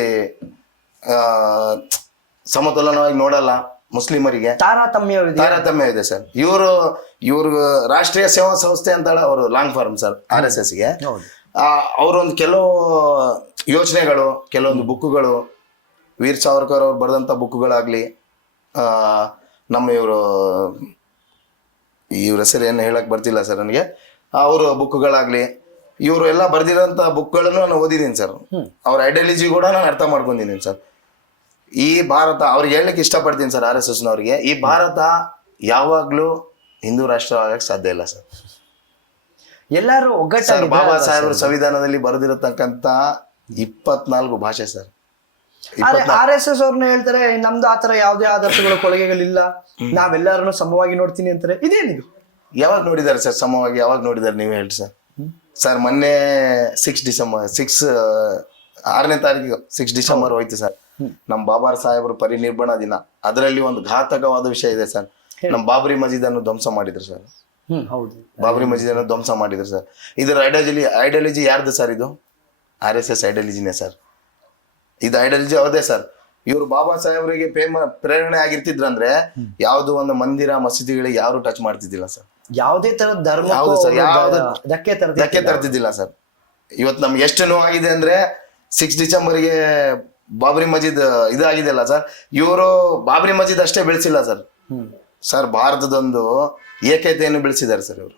ಸಮತೋಲನವಾಗಿ ನೋಡಲ್ಲ, ಮುಸ್ಲಿಮರಿಗೆ ತಾರತಮ್ಯ ಇದೆ ಸರ್. ಇವ್ರು ರಾಷ್ಟ್ರೀಯ ಸೇವಾ ಸಂಸ್ಥೆ ಅಂತಾಳೆ ಅವರು, ಲಾಂಗ್ ಫಾರ್ಮ್ ಸರ್ RSSಗೆ. ಅವರೊಂದು ಕೆಲವು ಯೋಚನೆಗಳು, ಕೆಲವೊಂದು ಬುಕ್ಗಳು, ವೀರ್ ಸಾವರ್ಕರ್ ಅವ್ರು ಬರೆದಂಥ ಬುಕ್ಗಳಾಗ್ಲಿ, ನಮ್ಮ ಇವ್ರ ಹೆಸರು ಏನು ಹೇಳಕ್ ಬರ್ತಿಲ್ಲ ಸರ್ ನನಗೆ, ಅವ್ರ ಬುಕ್ಗಳಾಗ್ಲಿ, ಇವರು ಎಲ್ಲ ಬರ್ದಿರೋಂಥ ಬುಕ್ಗಳನ್ನು ನಾನು ಓದಿದ್ದೀನಿ ಸರ್. ಅವ್ರ ಐಡಿಯಾಲಜಿ ಕೂಡ ನಾನು ಅರ್ಥ ಮಾಡ್ಕೊಂಡಿದ್ದೀನಿ ಸರ್. ಈ ಭಾರತ ಅವ್ರಿಗೆ ಹೇಳಲಿಕ್ಕೆ ಇಷ್ಟಪಡ್ತೀನಿ ಸರ್, RSSನವ್ರಿಗೆ, ಈ ಭಾರತ ಯಾವಾಗ್ಲೂ ಹಿಂದೂ ರಾಷ್ಟ್ರ ಆಗಕ್ಕೆ ಸಾಧ್ಯ ಇಲ್ಲ ಸರ್. ಎಲ್ಲರೂ ಒಗ್ಗಟ್ಟಾಗಿ ಬಾಬಾ ಸಾಹೇಬ್ರ ಸಂವಿಧಾನದಲ್ಲಿ ಬರೆದಿರತಕ್ಕಂತ 24 ಭಾಷೆ ಸರ್. RSS ಅವ್ರನ್ನ ಹೇಳ್ತಾರೆ ನಮ್ದು ಆತರ ಯಾವುದೇ ಆದರ್ಶಗಳು ಕೊಡುಗೆಗಳಿಲ್ಲ, ನಾವೆಲ್ಲರನ್ನು ಸಮವಾಗಿ ನೋಡ್ತೀನಿ ಅಂತಾರೆ. ಇದೇನಿದು? ಯಾವಾಗ ನೋಡಿದ್ದಾರೆ ಸರ್ ಸಮವಾಗಿ? ಯಾವಾಗ ನೋಡಿದ್ದಾರೆ ನೀವೇ ಹೇಳಿ ಸರ್. ಸರ್ ಮೊನ್ನೆ 6ನೇ ತಾರೀಕಿಗೆ 6 ಡಿಸೆಂಬರ್ ಹೋಯ್ತು ಸರ್, ನಮ್ಮ ಬಾಬಾ ಸಾಹೇಬ್ರ ಪರಿನಿರ್ವಾಣ ದಿನ. ಅದರಲ್ಲಿ ಒಂದು ಘಾತಕವಾದ ವಿಷಯ ಇದೆ ಸರ್. ನಮ್ಮ ಬಾಬರಿ ಮಸೀದ್ ಅನ್ನು ಧ್ವಂಸ ಮಾಡಿದ್ರು ಸರ್. ಹೌದು. ಬಾಬರಿ ಮಸೀದ್ ಅನ್ನು ಧ್ವಂಸ ಮಾಡಿದ್ರು ಸರ್. ಇದರ ಐಡಿಯಾಲಜಿ ಯಾರ್ದು ಸರ್? ಇದು RSS ಐಡಿಯಾಲಜಿನೇ ಸರ್. ಇದು ಐಡಿಯಾಲಜಿ ಅವ್ರದೇ ಸರ್. ಇವರು ಬಾಬಾ ಸಾಹೇಬ್ರಿಗೆ ಪ್ರೇರಣೆ ಆಗಿರ್ತಿದ್ರಂದ್ರೆ ಯಾವ್ದು ಒಂದು ಮಂದಿರ ಮಸೀದಿಗಳಿಗೆ ಯಾರು ಟಚ್ ಮಾಡ್ತಿದ್ದಿಲ್ಲ ಸರ್. ಯಾವುದೇ ತರದ ಧರ್ಮ ಯಾವ್ದು ಸರ್ ಯಾವ್ದು ಧಕ್ಕೆ ತರ್ತಿದ್ದಿಲ್ಲ ಸರ್. ಇವತ್ತು ನಮ್ಗೆ ಎಷ್ಟು ನೋವಾಗಿದೆ ಅಂದ್ರೆ 6 ಡಿಸೆಂಬರ್ಗೆ ಬಾಬರಿ ಮಸೀದ್ ಇದಾಗಿದೆಯಲ್ಲ ಸರ್. ಇವರು ಬಾಬರಿ ಮಸೀದ್ ಅಷ್ಟೇ ಬೆಳೆಸಿಲ್ಲ ಸರ್. ಸರ್ ಭಾರತದೊಂದು ಏಕತೆಯನ್ನು ಬೆಳೆಸಿದ್ದಾರೆ ಸರ್ ಇವರು.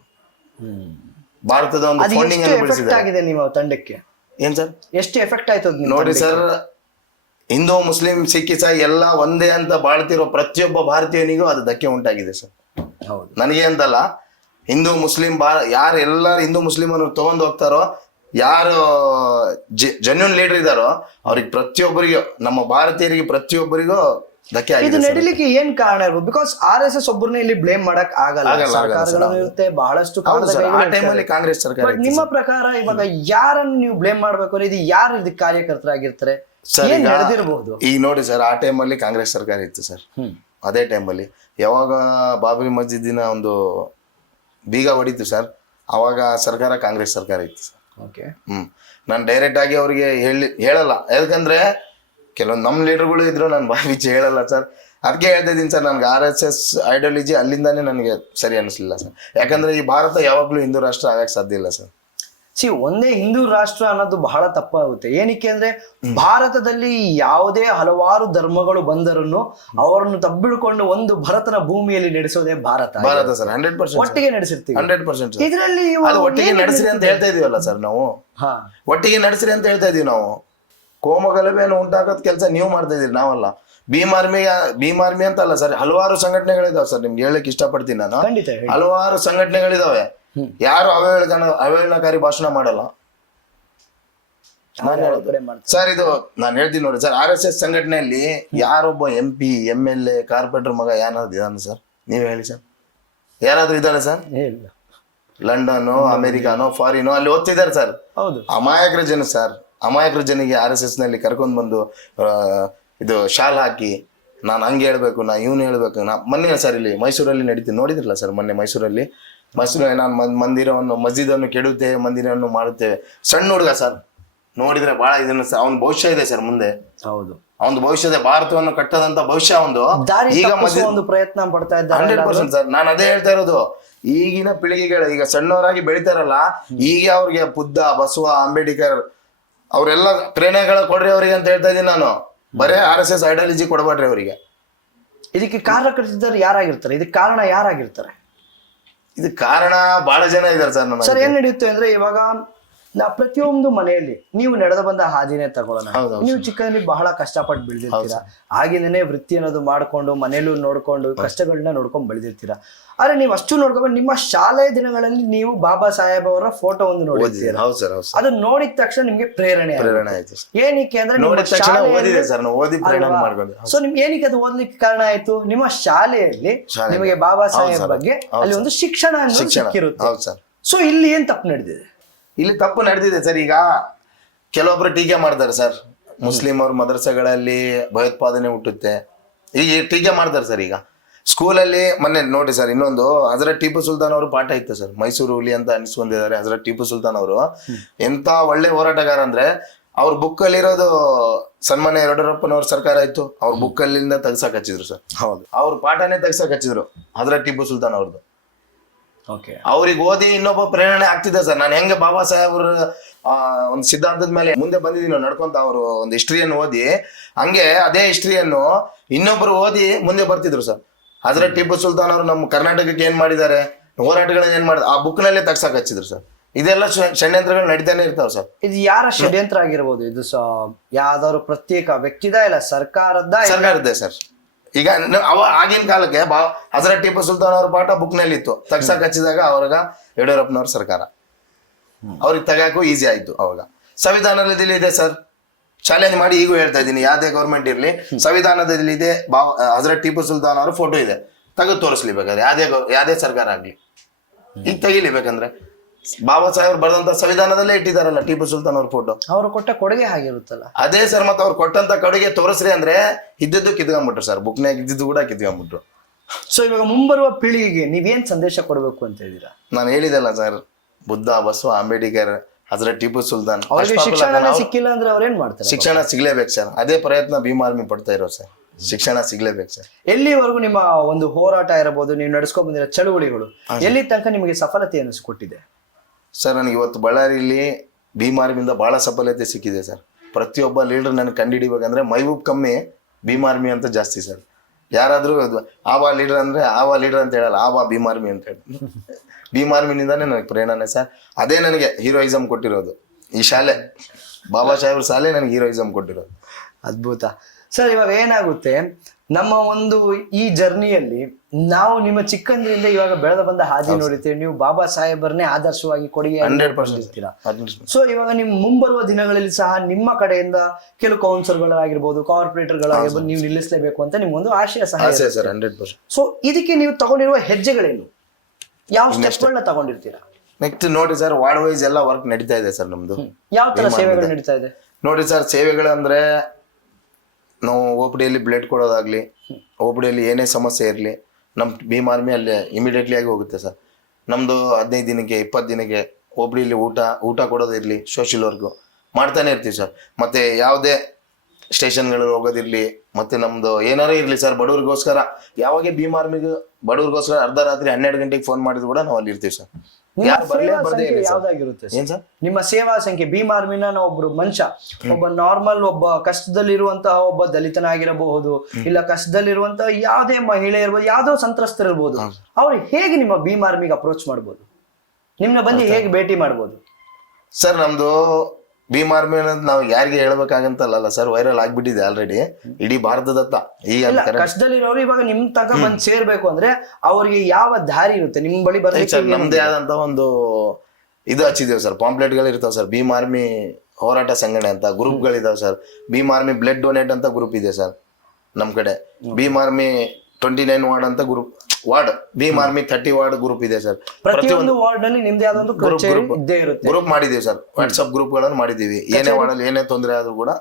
ಭಾರತದ ಒಂದು ಫಂಡಿಂಗ್ ಅನ್ನು ಬೆಳೆಸಿದ್ದಾರೆ. ನಿಮ್ಮ ತಂಡಕ್ಕೆ ಏನ್ ಸರ್ ಎಷ್ಟು ಎಫೆಕ್ಟ್ ಆಯ್ತು ನೋಡಿ ಸರ್. ಹಿಂದೂ ಮುಸ್ಲಿಂ ಸಿಖ್ ಇಸಾಯಿ ಎಲ್ಲ ಒಂದೇ ಅಂತ ಬಾಳ್ತಿರೋ ಪ್ರತಿಯೊಬ್ಬ ಭಾರತೀಯನಿಗೂ ಅದು ಧಕ್ಕೆ ಉಂಟಾಗಿದೆ ಸರ್. ಹೌದು. ನನಗೆ ಅಂತಲ್ಲ, ಹಿಂದೂ ಮುಸ್ಲಿಂ ಯಾರು ಎಲ್ಲರೂ ಹಿಂದೂ ಮುಸ್ಲಿಂ ಅನ್ನು ತಗೊಂಡ್ ಹೋಗ್ತಾರೋ, ಯಾರು ಜೆನ್ಯೂನ್ ಲೀಡರ್ ಇದಾರೋ ಅವ್ರಿಗೆ ಪ್ರತಿಯೊಬ್ಬರಿಗೂ, ನಮ್ಮ ಭಾರತೀಯರಿಗೆ ಪ್ರತಿಯೊಬ್ಬರಿಗೂ ಧಕ್ಕೆ ಆಗಿದೆ. ಇದು ನಡೀಲಿಕ್ಕೆ ಏನ್ ಕಾರಣ ಇರ್ಬೋದು? ಬಿಕಾಸ್ RSS ಒಬ್ಬರನ್ನ ಇಲ್ಲಿ ಬ್ಲೇಮ್ ಮಾಡಕ್ ಆಗಲ್ಲ. ಸರ್ಕಾರಗಳು ಇರುತ್ತೆ, ಬಹಳಷ್ಟು ಟೈಮಲ್ಲಿ ಕಾಂಗ್ರೆಸ್ ಸರ್ಕಾರ. ನಿಮ್ಮ ಪ್ರಕಾರ ಇವಾಗ ಯಾರನ್ನು ನೀವು ಬ್ಲೇಮ್ ಮಾಡ್ಬೇಕು ಅಂದ್ರೆ ಇದು ಯಾರು ಇದಕ್ಕೆ ಕಾರ್ಯಕರ್ತರಾಗಿರ್ತಾರೆ? ಏನ್ ನಡೆದಿರಬಹುದು? ಈಗ ನೋಡಿ ಸರ್, ಆ ಟೈಮಲ್ಲಿ ಕಾಂಗ್ರೆಸ್ ಸರ್ಕಾರ ಇತ್ತು ಸರ್. ಅದೇ ಟೈಮಲ್ಲಿ ಯಾವಾಗ ಬಾಬರಿ ಮಸ್ಜಿದಿನ ಒಂದು ಬೀಗ ಹೊಡಿತು ಸರ್, ಅವಾಗ ಸರ್ಕಾರ ಕಾಂಗ್ರೆಸ್ ಸರ್ಕಾರ ಇತ್ತು ಸರ್. ನಾನು ಡೈರೆಕ್ಟ್ ಆಗಿ ಅವ್ರಿಗೆ ಹೇಳಲ್ಲ, ಯಾಕಂದ್ರೆ ಕೆಲವೊಂದು ನಮ್ಮ ಲೀಡರ್ಗಳು ಇದ್ರು, ನಾನು ಬಾಯಿ ಬಿಚ್ಚಿ ಹೇಳಲ್ಲ ಸರ್. ಅದಕ್ಕೆ ಹೇಳ್ತಾ ಇದ್ದೀನಿ ಸರ್, ನನ್ಗೆ RSS ಐಡಿಯಾಲಜಿ ಅಲ್ಲಿಂದಾನೇ ನನಗೆ ಸರಿ ಅನಿಸ್ಲಿಲ್ಲ ಸರ್. ಯಾಕಂದ್ರೆ ಈ ಭಾರತ ಯಾವಾಗ್ಲೂ ಹಿಂದೂ ರಾಷ್ಟ್ರ ಆಗಕ್ಕೆ ಸಾಧ್ಯ ಇಲ್ಲ ಸರ್. ಒಂದೇ ಹಿಂದೂ ರಾಷ್ಟ್ರ ಅನ್ನೋದು ಬಹಳ ತಪ್ಪಾಗುತ್ತೆ. ಏನಕ್ಕೆ ಅಂದ್ರೆ ಭಾರತದಲ್ಲಿ ಯಾವುದೇ ಹಲವಾರು ಧರ್ಮಗಳು ಬಂದರನ್ನು ಅವರನ್ನು ತಬ್ಬಿಡ್ಕೊಂಡು ಒಂದು ಭರತನ ಭೂಮಿಯಲ್ಲಿ ನಡೆಸೋದೇ ಭಾರತ ಸರ್. 100% ಒಟ್ಟಿಗೆ ನಡೆಸಿರ್ತೀವಿ. 100% ಇದರಲ್ಲಿ ಒಟ್ಟಿಗೆ ನಡೆಸ್ರಿ ಅಂತ ಹೇಳ್ತಾ ಇದೀವಲ್ಲ ಸರ್ ನಾವು. ಒಟ್ಟಿಗೆ ನಡೆಸ್ರಿ ಅಂತ ಹೇಳ್ತಾ ಇದೀವಿ ನಾವು. ಕೋಮಗಲಭೆಯನ್ನು ಉಂಟಾಕೋದ್ ಕೆಲಸ ನೀವು ಮಾಡ್ತಾ ಇದೀರಿ, ನಾವಲ್ಲ. ಭೀಮ್ ಆರ್ಮಿ ಅಂತ ಅಲ್ಲ ಸರ್, ಹಲವಾರು ಸಂಘಟನೆಗಳಿದಾವೆ ಸರ್. ನಿಮ್ಗೆ ಹೇಳಕ್ ಇಷ್ಟಪಡ್ತೀನಿ ನಾನು. ಹಲವಾರು ಸಂಘಟನೆಗಳಿದಾವೆ. ಯಾರು ಅವೇಳನಕಾರಿ ಭಾಷಣ ಮಾಡಲ್ಲ ಸರ್. ಇದು ನಾನು ಹೇಳ್ತೀನಿ ನೋಡಿ ಸರ್, RSS ಸಂಘಟನೆಯಲ್ಲಿ ಯಾರೊಬ್ಬ MP MLA ಕಾರ್ಪೊರೇಟರ್ ಮಗ ಯಾರಾದ್ರೂ ಇದಾನೆ ಸರ್? ನೀವ್ ಹೇಳಿ ಸರ್, ಯಾರಾದ್ರೂ ಇದ್ದಾನೆ ಸರ್? ಲಂಡನ್, ಅಮೆರಿಕಾನೋ, ಫಾರಿನೋ ಅಲ್ಲಿ ಓದ್ತಿದ್ದಾರೆ ಸರ್. ಅಮಾಯಕರ ಜನ ಸರ್. ಅಮಾಯಕರ ಜನಿಗೆ RSS ನಲ್ಲಿ ಕರ್ಕೊಂಡ್ ಬಂದು ಇದು ಶಾಲ್ ಹಾಕಿ ನಾನು ಹಂಗೆ ಹೇಳ್ಬೇಕು, ನಾ ಇವ್ನು ಹೇಳ್ಬೇಕು. ಮೊನ್ನೆ ಸರ್ ಇಲ್ಲಿ ಮೈಸೂರಲ್ಲಿ ನಡೀತೀನಿ, ನೋಡಿದ್ರಲ್ಲ ಸರ್ ಮೊನ್ನೆ ಮೈಸೂರಲ್ಲಿ ನಾನು ಮಸ್ಜಿದನ್ನು ಕೆಡುತ್ತೆ, ಮಂದಿರವನ್ನು ಮಾಡುತ್ತೇವೆ. ಸಣ್ಣ ಹುಡುಗ ಸರ್, ನೋಡಿದ್ರೆ ಬಹಳ ಇದನ್ನ ಅವನ ಭವಿಷ್ಯ ಇದೆ ಸರ್ ಮುಂದೆ. ಹೌದು, ಅವನ ಭವಿಷ್ಯ ಇದೆ, ಭಾರತವನ್ನು ಕಟ್ಟದಂತ ಭವಿಷ್ಯ ಒಂದು. ಈಗ ಒಂದು ಪ್ರಯತ್ನ ಪಡ್ತಾ ಇದ್ದಾರೆ 100% ಸರ್. ನಾನು ಅದೇ ಹೇಳ್ತಾ ಇರೋದು, ಈಗಿನ ಪೀಳಿಗೆಗಳು ಈಗ ಸಣ್ಣವರಾಗಿ ಬೆಳಿತಾರಲ್ಲ, ಈಗ ಅವ್ರಿಗೆ ಬುದ್ಧ, ಬಸವ, ಅಂಬೇಡ್ಕರ್ ಅವರೆಲ್ಲ ಪ್ರೇರಣೆಗಳ ಕೊಡ್ರಿ ಅವ್ರಿಗೆ ಅಂತ ಹೇಳ್ತಾ ಇದ್ದೀನಿ ನಾನು. ಬರೇ RSS ಐಡಿಯಾಲಜಿ ಕೊಡಬೇಡ್ರಿ ಅವರಿಗೆ. ಇದಕ್ಕೆ ಕಾರಣಕರ್ತರು ಯಾರಾಗಿರ್ತಾರೆ? ಇದಕ್ಕೆ ಕಾರಣ ಯಾರಾಗಿರ್ತಾರೆ? ಇದು ಕಾರಣ ಬಹಳ ಜನ ಇದಾರೆ ಸರ್. ಸರ್ ಏನ್ ನಡೆಯುತ್ತೆ ಅಂದ್ರೆ, ಇವಾಗ ಪ್ರತಿಯೊಂದು ಮನೆಯಲ್ಲಿ ನೀವು ನಡೆದು ಬಂದ ಹಾದಿನೇ ತಗೊಳ್ಳೋಣ. ನೀವು ಚಿಕ್ಕದಲ್ಲಿ ಬಹಳ ಕಷ್ಟಪಟ್ಟು ಬೆಳೆದಿರ್ತೀರಾ, ಆಗಿನೇ ವೃತ್ತಿ ಅನ್ನೋದು ಮಾಡ್ಕೊಂಡು ಮನೇಲೂ ನೋಡ್ಕೊಂಡು ಕಷ್ಟಗಳನ್ನ ನೋಡ್ಕೊಂಡು ಬೆಳೆದಿರ್ತೀರಾ. ಆದ್ರೆ ನೀವು ಅಷ್ಟು ನೋಡ್ಕೊಂಡು ನಿಮ್ಮ ಶಾಲೆಯ ದಿನಗಳಲ್ಲಿ ನೀವು ಬಾಬಾ ಸಾಹೇಬ್ ಅವರ ಫೋಟೋ ಒಂದು ನೋಡಿರ್ತೀರಾ. ಅದನ್ನ ನೋಡಿದ ತಕ್ಷಣ ನಿಮ್ಗೆ ಪ್ರೇರಣೆ ಆಯ್ತು. ಏನಕ್ಕೆ ಅಂದ್ರೆ ಸೊ ನಿಮ್ಗೆ ಏನಕ್ಕೆ ಅದು ಓದ್ಲಿಕ್ಕೆ ಕಾರಣ ಆಯ್ತು? ನಿಮ್ಮ ಶಾಲೆಯಲ್ಲಿ ನಿಮಗೆ ಬಾಬಾ ಸಾಹೇಬ್ ಬಗ್ಗೆ ಅಲ್ಲಿ ಒಂದು ಶಿಕ್ಷಣ ಅನ್ನೋದು ಸಿಕ್ಕಿರುತ್ತೆ. ಸೊ ಇಲ್ಲಿ ಏನ್ ತಪ್ಪು ನಡೆದಿದೆ? ಇಲ್ಲಿ ತಪ್ಪು ನಡೆದಿದೆ ಸರ್. ಈಗ ಕೆಲವೊಬ್ರು ಟೀಕೆ ಮಾಡ್ತಾರೆ ಸರ್, ಮುಸ್ಲಿಂ ಅವ್ರ ಮದರಸೆಗಳಲ್ಲಿ ಭಯೋತ್ಪಾದನೆ ಹುಟ್ಟುತ್ತೆ, ಈಗ ಟೀಕೆ ಮಾಡ್ತಾರೆ ಸರ್. ಈಗ ಸ್ಕೂಲಲ್ಲಿ ಮೊನ್ನೆ ನೋಡಿ ಸರ್, ಇನ್ನೊಂದು ಹಜರತ್ ಟಿಪ್ಪು ಸುಲ್ತಾನ್ ಅವರು ಪಾಠ ಇತ್ತು ಸರ್. ಮೈಸೂರು ಹುಲಿ ಅಂತ ಅನಿಸ್ಕೊಂಡಿದ್ದಾರೆ ಹಜರತ್ ಟಿಪ್ಪು ಸುಲ್ತಾನ್ ಅವರು. ಎಂತ ಒಳ್ಳೆ ಹೋರಾಟಗಾರ ಅಂದ್ರೆ, ಅವ್ರ ಬುಕ್ ಅಲ್ಲಿ ಇರೋದು ಸನ್ಮಾನ್ಯ ಯಡಿಯೂರಪ್ಪನವ್ರ ಸರ್ಕಾರ ಇತ್ತು, ಅವ್ರ ಬುಕ್ ಅಲ್ಲಿಂದ ತೆಗ್ಸಕ್ ಹಚ್ಚಿದ್ರು ಸರ್. ಹೌದು, ಅವ್ರ ಪಾಠನೇ ತೆಗ್ಸಕ್ ಹಚ್ಚಿದ್ರು ಹಜರತ್ ಟಿಪ್ಪು ಸುಲ್ತಾನ್ ಅವ್ರದ್ದು. ಅವ್ರಿಗೆ ಓದಿ ಇನ್ನೊಬ್ಬ ಪ್ರೇರಣೆ ಆಗ್ತಿದೆ ಸರ್. ನಾನು ಹೆಂಗೆ ಬಾಬಾ ಸಾಹೇಬ್ರ ಒಂದು ಸಿದ್ಧಾಂತದ ಮೇಲೆ ಮುಂದೆ ಬಂದಿದ್ದೀನಿ ನಡ್ಕೊಂತ, ಅವರು ಒಂದು ಹಿಸ್ಟ್ರಿಯನ್ನು ಓದಿ, ಹಂಗೆ ಅದೇ ಹಿಸ್ಟ್ರಿಯನ್ನು ಇನ್ನೊಬ್ರು ಓದಿ ಮುಂದೆ ಬರ್ತಿದ್ರು ಸರ್. ಹಜರತ್ ಟಿಪ್ಪು ಸುಲ್ತಾನ್ ಅವರು ನಮ್ಮ ಕರ್ನಾಟಕಕ್ಕೆ ಏನ್ ಮಾಡಿದ್ದಾರೆ, ಹೋರಾಟಗಳನ್ನ ಏನ್ ಮಾಡಿದ, ಆ ಬುಕ್ ನಲ್ಲೇ ತಗ್ಸಾಕ್ ಹಚ್ಚಿದ್ರು ಸರ್. ಇದೆಲ್ಲ ಷಡ್ಯಂತ್ರಗಳು ನಡೀತಾನೆ ಇರ್ತಾವ ಸರ್. ಇದು ಯಾರ ಷಡ್ಯಂತ್ರ ಆಗಿರ್ಬೋದು? ಇದು ಯಾವ್ದಾದ್ರು ಪ್ರತ್ಯೇಕ ವ್ಯಕ್ತಿದ ಇಲ್ಲ ಸರ್ಕಾರದ್ದೇ ಸರ್. ಈಗ ಆಗಿನ ಕಾಲಕ್ಕೆ ಹಜರತ್ ಟಿಪ್ಪು ಸುಲ್ತಾನ್ ಅವ್ರ ಪಾಠ ಬುಕ್ ನಲ್ಲಿ ಇತ್ತು, ತಗ್ಸಾಕ್ ಹಚ್ಚಿದಾಗ ಅವಾಗ ಯಡಿಯೂರಪ್ಪನವ್ರ ಸರ್ಕಾರ, ಅವ್ರಿಗೆ ತಗಾಕು ಈಸಿ ಆಯ್ತು. ಅವಾಗ ಸಂವಿಧಾನದಲ್ಲಿ ಇದೆ ಸರ್, ಚಾಲೆಂಜ್ ಮಾಡಿ ಈಗೂ ಹೇಳ್ತಾ ಇದ್ದೀನಿ, ಯಾವ್ದೇ ಗೌರ್ಮೆಂಟ್ ಇರ್ಲಿ ಸಂವಿಧಾನದಲ್ಲಿ ಇದೆ ಹಜರತ್ ಟಿಪ್ಪು ಸುಲ್ತಾನ್ ಅವ್ರ ಫೋಟೋ ಇದೆ, ತೆಗೆದು ತೋರಿಸ್ಲಿ ಬೇಕಾದ್ರೆ ಯಾವ್ದೇ ಸರ್ಕಾರ ಆಗ್ಲಿ. ಈಗ ತೆಗಿಲಿ ಬೇಕಂದ್ರೆ ಬಾಬಾ ಸಾಹೇಬ್ ಬರ್ದಂತ ಸಂವಿಧಾನದಲ್ಲೇ ಇಟ್ಟಿದಾರಲ್ಲ ಟಿಪ್ಪು ಸುಲ್ತಾನ್ ಅವ್ರ ಫೋಟೋ. ಅವ್ರು ಕೊಟ್ಟ ಕೊಡುಗೆ ಆಗಿರುತ್ತಲ್ಲ. ಅದೇ ಸರ್, ಮತ್ತೆ ಅವ್ರು ಕೊಟ್ಟಂತ ಕೊಡುಗೆ ತೋರಿಸ್ರಿ ಅಂದ್ರೆ ಇದ್ದದ್ದು ಕಿತ್ಕೊಂಡ್ಬಿಟ್ರು ಸರ್. ಬುಕ್ನಾಗ ಇದ್ದಿದ್ದು ಕೂಡ ಕಿತ್ಕೊಂಡ್ಬಿಟ್ರು. ಸೊ ಇವಾಗ ಮುಂಬರುವ ಪೀಳಿಗೆಗೆ ನೀವೇನ್ ಸಂದೇಶ ಕೊಡಬೇಕು ಅಂತ ಇದ್ದೀರಾ? ನಾನು ಹೇಳಿದೆಲ್ಲ ಸರ್, ಬುದ್ಧ, ಬಸವ, ಅಂಬೇಡ್ಕರ್, ಹಜರತ್ ಟಿಪ್ಪು ಸುಲ್ತಾನ್, ಅವ್ರಿಗೆ ಶಿಕ್ಷಣ ಸಿಕ್ಕಿಲ್ಲ ಅಂದ್ರೆ ಅವ್ರೇನ್ ಮಾಡ್ತಾರೆ? ಶಿಕ್ಷಣ ಸಿಗ್ಲೇಬೇಕು ಸರ್. ಅದೇ ಪ್ರಯತ್ನ ಭೀಮ್ ಆರ್ಮಿ ಪಡ್ತಾ ಇರೋ ಸರ್. ಶಿಕ್ಷಣ ಸಿಗ್ಲೇಬೇಕು ಸರ್. ಎಲ್ಲಿವರೆಗೂ ನಿಮ್ಮ ಒಂದು ಹೋರಾಟ ಇರಬಹುದು, ನೀವು ನಡೆಸ್ಕೊಂಡ್ ಬಂದಿರೋ ಚಳುವಳಿಗಳು ಎಲ್ಲಿ ತನಕ ನಿಮಗೆ ಸಫಲತೆಯನ್ನು ಕೊಟ್ಟಿದೆ ಸರ್? ನನಗೆ ಇವತ್ತು ಬಳ್ಳಾರಿಯಲ್ಲಿ ಭೀಮ್ ಆರ್ಮಿಯಿಂದ ಬಹಳ ಸಫಲತೆ ಸಿಕ್ಕಿದೆ ಸರ್. ಪ್ರತಿಯೊಬ್ಬ ಲೀಡರ್ ನನಗೆ ಕಂಡುಹಿಡಿಬೇಕಂದ್ರೆ ಮೈಬೂಬ್ ಕಮ್ಮಿ, ಭೀಮ್ ಆರ್ಮಿ ಅಂತ ಜಾಸ್ತಿ ಸರ್. ಯಾರಾದ್ರೂ ಆವಾ ಲೀಡರ್ ಅಂದ್ರೆ ಆವಾ ಲೀಡರ್ ಅಂತ ಹೇಳಲ್ಲ, ಆವಾ ಭೀಮ್ ಆರ್ಮಿ ಅಂತ ಹೇಳಿ. ಭೀಮ್ ಆರ್ಮಿನಿಂದಾನೇ ನನಗೆ ಪ್ರೇರಣೆ ಸರ್. ಅದೇ ನನಗೆ ಹೀರೋಯಿಸಮ್ ಕೊಟ್ಟಿರೋದು. ಈ ಶಾಲೆ, ಬಾಬಾ ಸಾಹೇಬ್ರ ಶಾಲೆ ನನಗೆ ಹೀರೋಯಿಸಮ್ ಕೊಟ್ಟಿರೋದು. ಅದ್ಭುತ ಸರ್. ಇವಾಗ ಏನಾಗುತ್ತೆ, ನಮ್ಮ ಒಂದು ಈ ಜರ್ನಿಯಲ್ಲಿ ನಾವು ನಿಮ್ಮ ಚಿಕ್ಕಂದ್ರಿಂದ ಇವಾಗ ಬೆಳೆದ ಬಂದ ಹಾದಿ ನೋಡಿರ್ತೀವಿ. ನೀವು ಬಾಬಾ ಸಾಹೇಬರನ್ನೇ ಆದರ್ಶವಾಗಿ ಕೊಡುಗೆ 100%. ಸೊ ಇವಾಗ ನಿಮ್ ಮುಂಬರುವ ದಿನಗಳಲ್ಲಿ ಸಹ ನಿಮ್ಮ ಕಡೆಯಿಂದ ಕೆಲವು ಕೌನ್ಸಿಲರ್ಗಳಾಗಿರ್ಬೋದು, ಕಾರ್ಪೊರೇಟರ್ಗಳಾಗಿರ್ಬೋದು, ನೀವು ನಿಲ್ಲಿಸಲೇಬೇಕು ಅಂತ ನಿಮ್ಗೊಂದು ಆಶಯ ಸಹ ಇದೆ. ಸರ್ 100%. ಸೊ ಇದಕ್ಕೆ ನೀವು ತಗೊಂಡಿರುವ ಹೆಜ್ಜೆಗಳೇನು, ಯಾವ ಸ್ಟೆಪ್ಗಳನ್ನ ತಗೊಂಡಿರ್ತೀರಾ? ನೆಕ್ಸ್ಟ್ ನೋಡಿ ಸರ್, ವಾರ್ಡ್ ವೈಸ್ ಎಲ್ಲ ವರ್ಕ್ ನಡೀತಾ ಇದೆ ಸರ್ ನಮ್ದು. ಯಾವ ತರ ಸೇವೆಗಳು ನಡೀತಾ ಇದೆ ನೋಡಿ ಸರ್? ಸೇವೆಗಳು ಅಂದ್ರೆ ನಾವು OPDಯಲ್ಲಿ ಬ್ಲಡ್ ಕೊಡೋದಾಗ್ಲಿ, OPDಯಲ್ಲಿ ಏನೇ ಸಮಸ್ಯೆ ಇರಲಿ, ನಮ್ಮ ಭೀಮ್ ಆರ್ಮಿ ಅಲ್ಲಿ ಇಮಿಡಿಯೇಟ್ಲಿ ಆಗಿ ಹೋಗುತ್ತೆ ಸರ್. ನಮ್ದು 15 ದಿನಕ್ಕೆ 20 ದಿನಕ್ಕೆ OPDಯಲ್ಲಿ ಊಟ ಕೊಡೋದಿರ್ಲಿ, ಸೋಷಿಯಲ್ ವರ್ಕ್ ಮಾಡ್ತಾನೆ ಇರ್ತೀವಿ ಸರ್. ಮತ್ತೆ ಯಾವುದೇ ಸ್ಟೇಷನ್ಗಳು ಹೋಗೋದಿರ್ಲಿ, ಮತ್ತೆ ನಮ್ದು ಏನಾರೇ ಇರ್ಲಿ ಸರ್, ಬಡವ್ರಿಗೋಸ್ಕರ ಯಾವಾಗ ಭೀಮ್ ಆರ್ಮಿಗೆ ಬಡವ್ರಿಗೋಸ್ಕರ ಅರ್ಧ ರಾತ್ರಿ 12 ಗಂಟೆಗೆ ಫೋನ್ ಮಾಡಿದ್ರು ಕೂಡ ನಾವು ಅಲ್ಲಿ ಇರ್ತೀವಿ ಸರ್. ಯಾವ್ದಾಗಿರುತ್ತೆ ನಿಮ್ಮ ಸೇವಾ ಸಂಖ್ಯೆ? ಭೀಮ್ ಆರ್ಮಿನ ಒಬ್ರು ಮನುಷ್ಯ, ಒಬ್ಬ ನಾರ್ಮಲ್, ಒಬ್ಬ ಕಷ್ಟದಲ್ಲಿರುವಂತಹ ಒಬ್ಬ ದಲಿತನಾಗಿರಬಹುದು, ಇಲ್ಲ ಕಷ್ಟದಲ್ಲಿರುವಂತಹ ಯಾವುದೇ ಮಹಿಳೆ ಇರ್ಬೋದು, ಯಾವ್ದೋ ಸಂತ್ರಸ್ತರಿರ್ಬೋದು, ಅವ್ರು ಹೇಗೆ ನಿಮ್ಮ ಭೀಮ್ ಆರ್ಮಿಗೆ ಅಪ್ರೋಚ್ ಮಾಡ್ಬೋದು, ನಿಮ್ನ ಬಂದು ಹೇಗೆ ಭೇಟಿ ಮಾಡ್ಬೋದು ಸರ್? ನಮ್ದು ಭೀಮ್ ಆರ್ಮಿ ಅನ್ನೋದು ನಾವು ಯಾರಿಗೆ ಹೇಳ್ಬೇಕಾಗಂತಲ್ಲ ಸರ್, ವೈರಲ್ ಆಗ್ಬಿಟ್ಟಿದೆ ಆಲ್ರೆಡಿ ಇಡೀ ಭಾರತದತ್ತ. ಈಗ ಕಷ್ಟದಲ್ಲಿರೋರು ಇವಾಗ ನಿಮ್ ತನಕ ಬಂದ್ ಸೇರ್ಬೇಕು ಅಂದ್ರೆ ಅವ್ರಿಗೆ ಯಾವ ದಾರಿ ಇರುತ್ತೆ ನಿಮ್ ಬಳಿ ಬರ್ಲಿಕ್ಕೆ? ನಮ್ದೇ ಆದಂತ ಒಂದು ಇದು ಹಚ್ಚಿದೇವ್ ಸರ್, ಪಾಂಪ್ಲೆಟ್ ಗಳು ಇರ್ತಾವ ಸರ್. ಭೀಮ್ ಆರ್ಮಿ ಹೋರಾಟ ಸಂಘಟನೆ ಅಂತ ಗ್ರೂಪ್ ಗಳಿದಾವೆ sir. Bhim Army blood donate ಅಂತ ಗ್ರೂಪ್ ಇದೆ ಸರ್ ನಮ್ ಕಡೆ. ಭೀಮ್ ಆರ್ಮಿ 29 ವಾರ್ಡ್ ಅಂತ group, ward Bhim Army 30 ward group ಇದೆ ಸರ್. ಪ್ರತಿಯೊಂದು ವಾರ್ಡ್ ನಲ್ಲಿ ನಿಮ್ದೇ ಆದ ಗ್ರೂಪ್ ಮಾಡಿದೀವಿ ಸರ್. ವಾಟ್ಸ್ಆಪ್ ಗ್ರೂಪ್ ಗಳನ್ನು ಮಾಡಿದೀವಿ. ಏನೇ ವಾರ್ಡ್ ಅಲ್ಲಿ ಏನೇ ತೊಂದರೆ ಆದ್ರೂ ಕೂಡ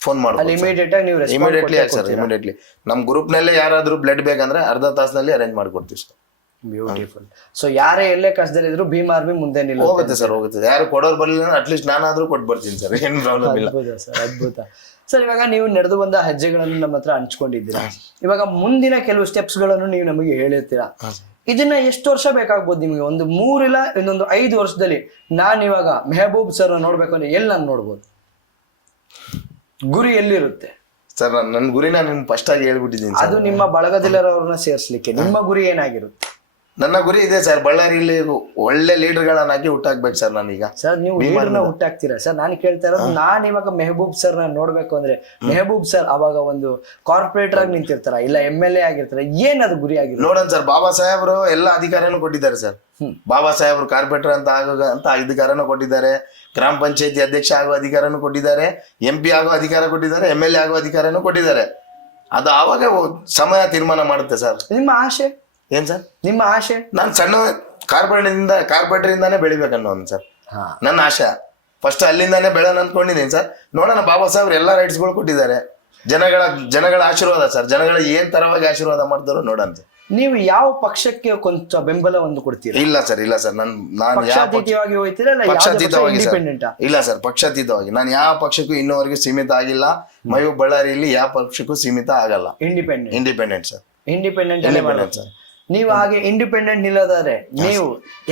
ಫೋನ್ ಮಾಡ್ಬೋದು, ಇಮಿಡಿಯೇಟ್ಲಿ ಸರ್. ಇಮಿಡಿಯೇಟ್ಲಿ ನಮ್ ಗ್ರೂಪ್ ನಲ್ಲೇ ಯಾರಾದ್ರೂ ಬ್ಲಡ್ ಬೇಕಂದ್ರೆ ಅರ್ಧ ತಾಸಿನಲ್ಲಿ ಅರೇಂಜ್ ಮಾಡ್ಕೊಡ್ತೀವಿ ಸರ್. ಬ್ಯೂಟಿಫುಲ್. ಸೊ ಯಾರೇ ಎಲ್ಲೇ ಕಷ್ಟದಲ್ಲಿದ್ರು ಭೀಮ್ ಆರ್ಮಿ ಮುಂದೆ ಹೋಗುತ್ತೆ ಸರ್, ಹೋಗುತ್ತೆ. ಯಾರು ಕೊಡೋರು ಬರ್ಲಿಲ್ಲ ಅಟ್ಲೀಸ್ಟ್ ನಾನಾದ್ರೂ ಕೊಟ್ಟು ಬರ್ತೀನಿ ಸರ್, ಏನ್ ಪ್ರಾಬ್ಲಮ್ ಇಲ್ಲ. ಅದ್ಭುತ ಸರ್. ಇವಾಗ ನೀವು ನಡೆದು ಬಂದ ಹೆಜ್ಜೆಗಳನ್ನು ನಮ್ಮ ಹತ್ರ ಹಂಚ್ಕೊಂಡಿದ್ದೀರಾ. ಇವಾಗ ಮುಂದಿನ ಕೆಲವು ಸ್ಟೆಪ್ಸ್ ಗಳನ್ನು ನೀವು ನಮಗೆ ಹೇಳಿರ್ತೀರಾ. ಇದನ್ನ ಎಷ್ಟು ವರ್ಷ ಬೇಕಾಗ್ಬೋದು ನಿಮಗೆ? ಒಂದು 3 ಇಲ್ಲ ಇನ್ನೊಂದು 5 ವರ್ಷದಲ್ಲಿ ನಾನು ಇವಾಗ ಮೆಹಬೂಬ್ ಸರ್ ನೋಡ್ಬೇಕು ಅಂದ್ರೆ ಎಲ್ಲಿ ನಾನು ನೋಡ್ಬೋದು? ಗುರಿ ಎಲ್ಲಿರುತ್ತೆ ಸರ್? ನನ್ನ ಗುರಿ ನಾನು ಫಸ್ಟ್ ಆಗಿ ಹೇಳ್ಬಿಟ್ಟಿದ್ದೀನಿ. ಅದು ನಿಮ್ಮ ಬಳಗದಿಲ್ಲರವ್ರನ್ನ ಸೇರ್ಸ್ಲಿಕ್ಕೆ ನಿಮ್ಮ ಗುರಿ ಏನಾಗಿರುತ್ತೆ? ನನ್ನ ಗುರಿ ಇದೆ ಸರ್, ಬಳ್ಳಾರಿಯಲ್ಲಿ ಒಳ್ಳೆ ಲೀಡರ್ ಗಳನ್ನ ಹಾಕಿ ಹುಟ್ಟಾಕ್ಬೇಕು ಸರ್ ನಾನೀಗ. ಸರ್ ನೀವು ಲೀಡರ್ನ ಹುಟ್ಟಾಕ್ತೀರಾ ಸರ್? ನಾನು ಕೇಳ್ತಾ ಇರೋದು, ನಾನು ಇವಾಗ ಮೆಹಬೂಬ್ ಸರ್ ನ ನೋಡ್ಬೇಕು ಅಂದ್ರೆ ಮೆಹಬೂಬ್ ಸರ್ ಅವಾಗ ಒಂದು ಕಾರ್ಪೊರೇಟರ್ ಆಗಿ ನಿಂತಿರ್ತಾರ, ಇಲ್ಲ MLA ಆಗಿರ್ತಾರ, ಏನದು ಗುರಿ ಆಗಿರುತ್ತೆ? ನೋಡೋಣ ಸರ್, ಬಾಬಾ ಸಾಹೇಬ್ರು ಎಲ್ಲ ಅಧಿಕಾರನೂ ಕೊಟ್ಟಿದ್ದಾರೆ ಸರ್. ಬಾಬಾ ಸಾಹೇಬ್ರು ಕಾರ್ಪೊರೇಟರ್ ಅಂತ ಅಂತ ಅಧಿಕಾರನೂ ಕೊಟ್ಟಿದ್ದಾರೆ, ಗ್ರಾಮ ಪಂಚಾಯತಿ ಅಧ್ಯಕ್ಷ ಆಗೋ ಅಧಿಕಾರನೂ ಕೊಟ್ಟಿದ್ದಾರೆ, MP ಆಗೋ ಅಧಿಕಾರ ಕೊಟ್ಟಿದ್ದಾರೆ, MLA ಆಗೋ ಅಧಿಕಾರನೂ ಕೊಟ್ಟಿದ್ದಾರೆ. ಅದು ಆವಾಗ ಸಮಯ ತೀರ್ಮಾನ ಮಾಡುತ್ತೆ ಸರ್. ನಿಮ್ಮ ಆಶೆ ಏನ್ ಸರ್? ನಿಮ್ಮ ಆಶೆ? ನಾನು ಸಣ್ಣ ಕಾರ್ಪೊರೇಟರ್ ಇಂದಾನೇ ಬೆಳಿಬೇಕನ್ನೋ ಸರ್ ನನ್ನ ಆಶೆ. ಫಸ್ಟ್ ಅಲ್ಲಿಂದಾನೇ ಬೆಳೆನ ಅನ್ಕೊಂಡಿದ್ದೀನಿ ಸರ್. ನೋಡೋಣ, ಬಾಬಾ ಸಾಹೇಬ್ರು ಎಲ್ಲಾ ರೈಟ್ಸ್ಗಳು ಕೊಟ್ಟಿದ್ದಾರೆ. ಜನಗಳ ಆಶೀರ್ವಾದ ಸರ್, ಜನಗಳ ಏನ್ ತರವಾಗಿ ಆಶೀರ್ವಾದ ಮಾಡ್ತಾರೋ ನೋಡೋಣ. ನೀವು ಯಾವ ಪಕ್ಷಕ್ಕೆ ಕೊಂಚ ಬೆಂಬಲ ಒಂದು ಕೊಡ್ತೀರಾ? ಇಲ್ಲ ಸರ್, ಇಲ್ಲ ಸರ್. ನಾನು ಪಕ್ಷಾತೀತವಾಗಿ ಹೋಗ್ತೀರಾ? ಇಲ್ಲ ಸರ್, ಪಕ್ಷಾತೀತವಾಗಿ ನಾನು ಯಾವ ಪಕ್ಷಕ್ಕೂ ಇನ್ನೂವರೆಗೂ ಸೀಮಿತ ಆಗಿಲ್ಲ. ಮೈಬೂಬ್ ಬಳ್ಳಾರಿಯಲ್ಲಿ ಯಾವ ಪಕ್ಷಕ್ಕೂ ಸೀಮಿತ ಆಗಲ್ಲ. Independent sir. Independent sir. ನೀವು ಹಾಗೆ ಇಂಡಿಪೆಂಡೆಂಟ್ ನಿಲ್ಲೋದಾದ್ರೆ ನೀವು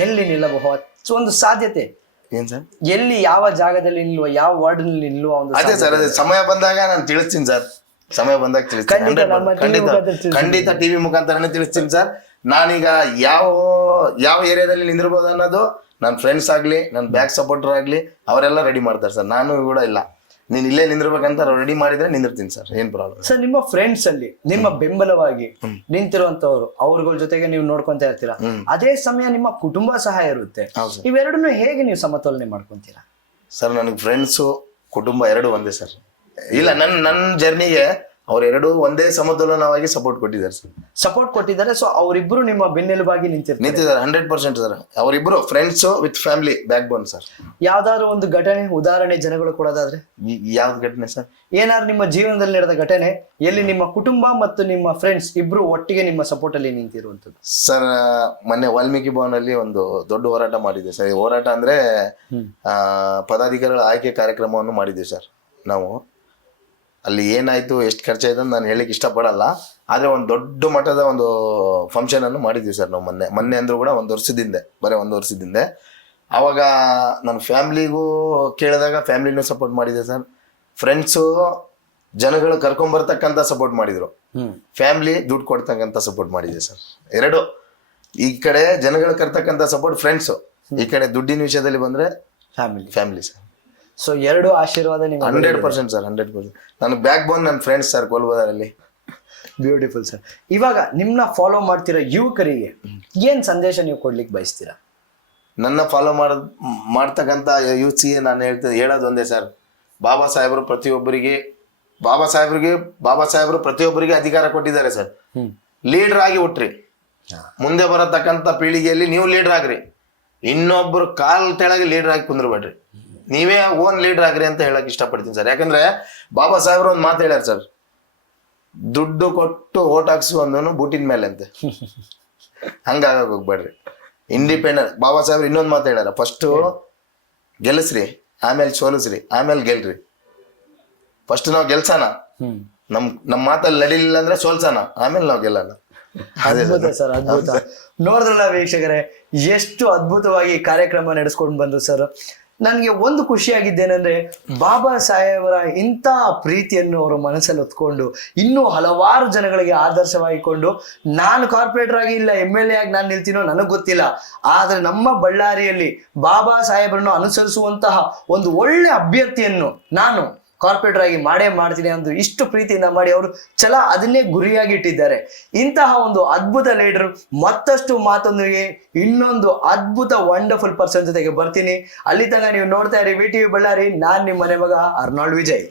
ಎಲ್ಲಿ ನಿಲ್ಲಬಹುದು? ಒಂದು ಸಾಧ್ಯತೆ ಏನ್ ಸರ್? ಎಲ್ಲಿ, ಯಾವ ಜಾಗದಲ್ಲಿ ನಿಲ್ಲುವ, ಯಾವ ವಾರ್ಡ್ ನಲ್ಲಿ ನಿಲ್ಲುವ ಒಂದು? ಅದೇ ಸರ್, ಅದೇ ಸಮಯ ಬಂದಾಗ ನಾನು ತಿಳಿಸ್ತೀನಿ ಸರ್. ಸಮಯ ಬಂದಾಗ ತಿಳಿಸ್ತೀನಿ, ಖಂಡಿತ ಟಿವಿ ಮುಖಾಂತರನೇ ತಿಳಿಸ್ತೀನಿ ಸರ್. ನಾನೀಗ ಯಾವ ಏರಿಯಾದಲ್ಲಿ ನಿಂದಿರ್ಬೋದು ಅನ್ನೋದು ನನ್ನ ಫ್ರೆಂಡ್ಸ್ ಆಗ್ಲಿ, ನನ್ನ ಬ್ಯಾಕ್ ಸಪೋರ್ಟರ್ ಆಗ್ಲಿ, ಅವರೆಲ್ಲ ರೆಡಿ ಮಾಡ್ತಾರೆ ಸರ್. ನಾನು ಕೂಡ ಇಲ್ಲ, ನೀನ್ ಇಲ್ಲೇ ನಿಂದಿರ್ಬೇಕಂತ ರೆಡಿ ಮಾಡಿದ್ರೆ ನಿಂದಿರ್ತೀನಿ ಸರ್, ಏನ್ ಪ್ರಾಬ್ಲಮ್ ಸರ್. ನಿಮ್ಮ ಫ್ರೆಂಡ್ಸ್ ಅಲ್ಲಿ ನಿಮ್ಮ ಬೆಂಬಲವಾಗಿ ನಿಂತಿರುವಂತವ್ರು, ಅವ್ರಗಳ ಜೊತೆಗೆ ನೀವು ನೋಡ್ಕೊಂತ ಇರ್ತೀರಾ, ಅದೇ ಸಮಯ ನಿಮ್ಮ ಕುಟುಂಬ ಸಹ ಇರುತ್ತೆ. ಇವೆರಡನ್ನು ಹೇಗೆ ನೀವು ಸಮತೋಲನೆ ಮಾಡ್ಕೊಂತೀರಾ ಸರ್? ನನಗೆ ಫ್ರೆಂಡ್ಸು ಕುಟುಂಬ ಎರಡು ಒಂದೇ ಸರ್. ಇಲ್ಲ, ನನ್ನ ಜರ್ನಿಗೆ ಅವರೆರಡು ಒಂದೇ ಸಮತೋಲನವಾಗಿ ಸಪೋರ್ಟ್ ಕೊಟ್ಟಿದ್ದಾರೆ ಸರ್. ಸಪೋರ್ಟ್ ಕೊಟ್ಟಿದ್ದಾರೆ. ಸೊ ಅವರಿಬ್ರು ನಿಮ್ಮ ಬೆನ್ನೆಲುಬಾಗಿ ನಿಂತಿದ್ದಾರೆ 100% ಸರ್. ಅವರಿಬ್ರು friends with family back bone sir. ಯಾವ್ದಾದ್ರು ಒಂದು ಘಟನೆ ಉದಾಹರಣೆ ಜನಗಳು ಕೊಡೋದಾದ್ರೆ ಯಾವ್ದು ಘಟನೆ ಸರ್? ಏನಾದ್ರು ನಿಮ್ಮ ಜೀವನದಲ್ಲಿ ನಡೆದ ಘಟನೆ ಎಲ್ಲಿ ನಿಮ್ಮ ಕುಟುಂಬ ಮತ್ತು ನಿಮ್ಮ ಫ್ರೆಂಡ್ಸ್ ಇಬ್ರು ಒಟ್ಟಿಗೆ ನಿಮ್ಮ ಸಪೋರ್ಟ್ ಅಲ್ಲಿ ನಿಂತಿರುವಂತದ್ದು? ಸರ್ ಮೊನ್ನೆ ವಾಲ್ಮೀಕಿ ಭವನಲ್ಲಿ ಒಂದು ದೊಡ್ಡ ಹೋರಾಟ ಮಾಡಿದ್ದೆ ಸರ್. ಹೋರಾಟ ಅಂದ್ರೆ ಪದಾಧಿಕಾರಿಗಳ ಆಯ್ಕೆ ಕಾರ್ಯಕ್ರಮವನ್ನು ಮಾಡಿದ್ವಿ ಸರ್. ನಾವು ಅಲ್ಲಿ ಏನಾಯ್ತು, ಎಷ್ಟು ಖರ್ಚಾಯ್ತು ಅಂತ ನಾನು ಹೇಳಿಕ್ಕೆ ಇಷ್ಟಪಡಲ್ಲ. ಆದ್ರೆ ಒಂದು ದೊಡ್ಡ ಮಟ್ಟದ ಒಂದು ಫಂಕ್ಷನ್ ಅನ್ನು ಮಾಡಿದ್ವಿ ಸರ್ ನಾವು ಮೊನ್ನೆ ಅಂದ್ರೂ ಕೂಡ 1 ವರ್ಷದಿಂದ, ಬರೀ 1 ವರ್ಷದಿಂದ. ಆವಾಗ ನನ್ನ ಫ್ಯಾಮಿಲಿಗೂ ಕೇಳಿದಾಗ ಫ್ಯಾಮಿಲಿನೂ ಸಪೋರ್ಟ್ ಮಾಡಿದೆ ಸರ್. ಫ್ರೆಂಡ್ಸು ಜನಗಳು ಕರ್ಕೊಂಬರ್ತಕ್ಕಂಥ ಸಪೋರ್ಟ್ ಮಾಡಿದ್ರು, ಫ್ಯಾಮಿಲಿ ದುಡ್ಡು ಕೊಡ್ತಕ್ಕಂಥ ಸಪೋರ್ಟ್ ಮಾಡಿದೆ ಸರ್. ಎರಡು, ಈ ಕಡೆ ಜನಗಳು ಕರ್ತಕ್ಕಂಥ ಸಪೋರ್ಟ್ ಫ್ರೆಂಡ್ಸು, ಈ ಕಡೆ ದುಡ್ಡಿನ ವಿಷಯದಲ್ಲಿ ಬಂದ್ರೆ ಫ್ಯಾಮಿಲಿ ಸರ್. ಸೊ ಎರಡು ಆಶೀರ್ವಾದ ನಿಮ್ಗೆ 100% ಸರ್, 100%. ನನ್ನ ಬ್ಯಾಕ್ ಬೋನ್ ನನ್ನ ಫ್ರೆಂಡ್ಸ್ ಸರ್ ಕೋಲ್ಬಾದಲ್ಲಿ. Beautiful sir. ಇವಾಗ ನಿಮ್ನ ಫಾಲೋ ಮಾಡ್ತಿರೋ ಯುವಕರಿಗೆ ಏನ್ ಸಂದೇಶ ನೀವು ಕೊಡ್ಲಿಕ್ಕೆ ಬಯಸ್ತೀರಾ? ನನ್ನ ಫಾಲೋ ಮಾಡ್ತಕ್ಕಂಥ ಯೂತ್ಸ್ಗೆ ನಾನು ಹೇಳೋದು ಒಂದೇ ಸರ್. ಬಾಬಾ ಸಾಹೇಬರು ಪ್ರತಿಯೊಬ್ಬರಿಗೆ ಅಧಿಕಾರ ಕೊಟ್ಟಿದ್ದಾರೆ ಸರ್. ಲೀಡರ್ ಆಗಿ ಹುಟ್ರಿ, ಮುಂದೆ ಬರತಕ್ಕಂಥ ಪೀಳಿಗೆಯಲ್ಲಿ ನೀವು ಲೀಡರ್ ಆಗ್ರಿ. ಇನ್ನೊಬ್ರು ಕಾಲ್ ತೆಳಗೆ ಲೀಡರ್ ಆಗಿ ಕುಂದ್ರಬೇಡ್ರಿ, ನೀವೇ ಓನ್ ಲೀಡರ್ ಆಗ್ರಿ ಅಂತ ಹೇಳಕ್ ಇಷ್ಟಪಡ್ತೀನಿ ಸರ್. ಯಾಕಂದ್ರೆ ಬಾಬಾ ಸಾಹೇಬ್ರು ಒಂದು ಮಾತು ಹೇಳ್ಯಾರ ಸರ್, ದುಡ್ಡು ಕೊಟ್ಟು ಓಟ್ ಹಾಕ್ಸುವಂದನು ಬೂಟಿನ ಮೇಲೆ ಅಂತೆ. ಹಂಗಾಗ ಹೋಗ್ಬೇಡ್ರಿ, ಇಂಡಿಪೆಂಡೆಂಟ್. ಬಾಬಾ ಸಾಹೇಬ್ರು ಇನ್ನೊಂದು ಮಾತು ಹೇಳ್ಯಾರ, ಫಸ್ಟ್ ಗೆಲ್ಲಿಸ್ರಿ, ಆಮೇಲೆ ಸೋಲಿಸ್ರಿ, ಆಮೇಲೆ ಗೆಲ್ರಿ. ಫಸ್ಟ್ ನಾವು ಗೆಲ್ಸೋಣ, ನಮ್ ಮಾತಲ್ಲಿ ನಡೀಲಿಲ್ಲ ಅಂದ್ರೆ ಸೋಲ್ಸೋಣ, ಆಮೇಲೆ ನಾವು ಗೆಲ್ಲೋಣ. ಅದ್ಭುತ ಸರ್, ಅದ್ಭುತ. ನೋಡಿದ್ರಲ್ಲ ವೀಕ್ಷಕರೇ, ಎಷ್ಟು ಅದ್ಭುತವಾಗಿ ಕಾರ್ಯಕ್ರಮ ನಡೆಸ್ಕೊಂಡು ಬಂದ್ರು ಸರ್. ನನಗೆ ಒಂದು ಖುಷಿಯಾಗಿದ್ದೇನೆಂದ್ರೆ ಬಾಬಾ ಸಾಹೇಬರ ಇಂಥ ಪ್ರೀತಿಯನ್ನು ಅವರು ಮನಸ್ಸಲ್ಲಿ ಹೊತ್ಕೊಂಡು ಇನ್ನೂ ಹಲವಾರು ಜನಗಳಿಗೆ ಆದರ್ಶವಾಗಿಕೊಂಡು, ನಾನು ಕಾರ್ಪೊರೇಟರ್ ಆಗಿ ಇಲ್ಲ MLA ಆಗಿ ನಾನು ನಿಲ್ತೀನೋ ನನಗೆ ಗೊತ್ತಿಲ್ಲ, ಆದರೆ ನಮ್ಮ ಬಳ್ಳಾರಿಯಲ್ಲಿ ಬಾಬಾ ಸಾಹೇಬರನ್ನು ಅನುಸರಿಸುವಂತಹ ಒಂದು ಒಳ್ಳೆ ಅಭ್ಯರ್ಥಿಯನ್ನು ನಾನು ಕಾರ್ಪೊರೇಟರ್ ಆಗಿ ಮಾಡೇ ಮಾಡ್ತೀನಿ ಅಂತ ಇಷ್ಟು ಪ್ರೀತಿಯಿಂದ ಮಾಡಿ ಅವರು ಅದನ್ನೇ ಗುರಿಯಾಗಿ ಇಟ್ಟಿದ್ದಾರೆ. ಇಂತಹ ಒಂದು ಅದ್ಭುತ ಲೀಡರ್ ಮತ್ತಷ್ಟು ಮಾತೊಂದಿಗೆ ಇನ್ನೊಂದು ಅದ್ಭುತ ವಂಡರ್ಫುಲ್ ಪರ್ಸನ್ ಜೊತೆಗೆ ಬರ್ತೀನಿ. ಅಲ್ಲಿ ತನಕ ನೀವು ನೋಡ್ತಾ ಇರಿ VTV ಬಳ್ಳಾರಿ. ನಾನ್ ನಿಮ್ಮ ಮನೆ ಮಗ ಅರ್ನಾಲ್ಡ್ ವಿಜಯ್.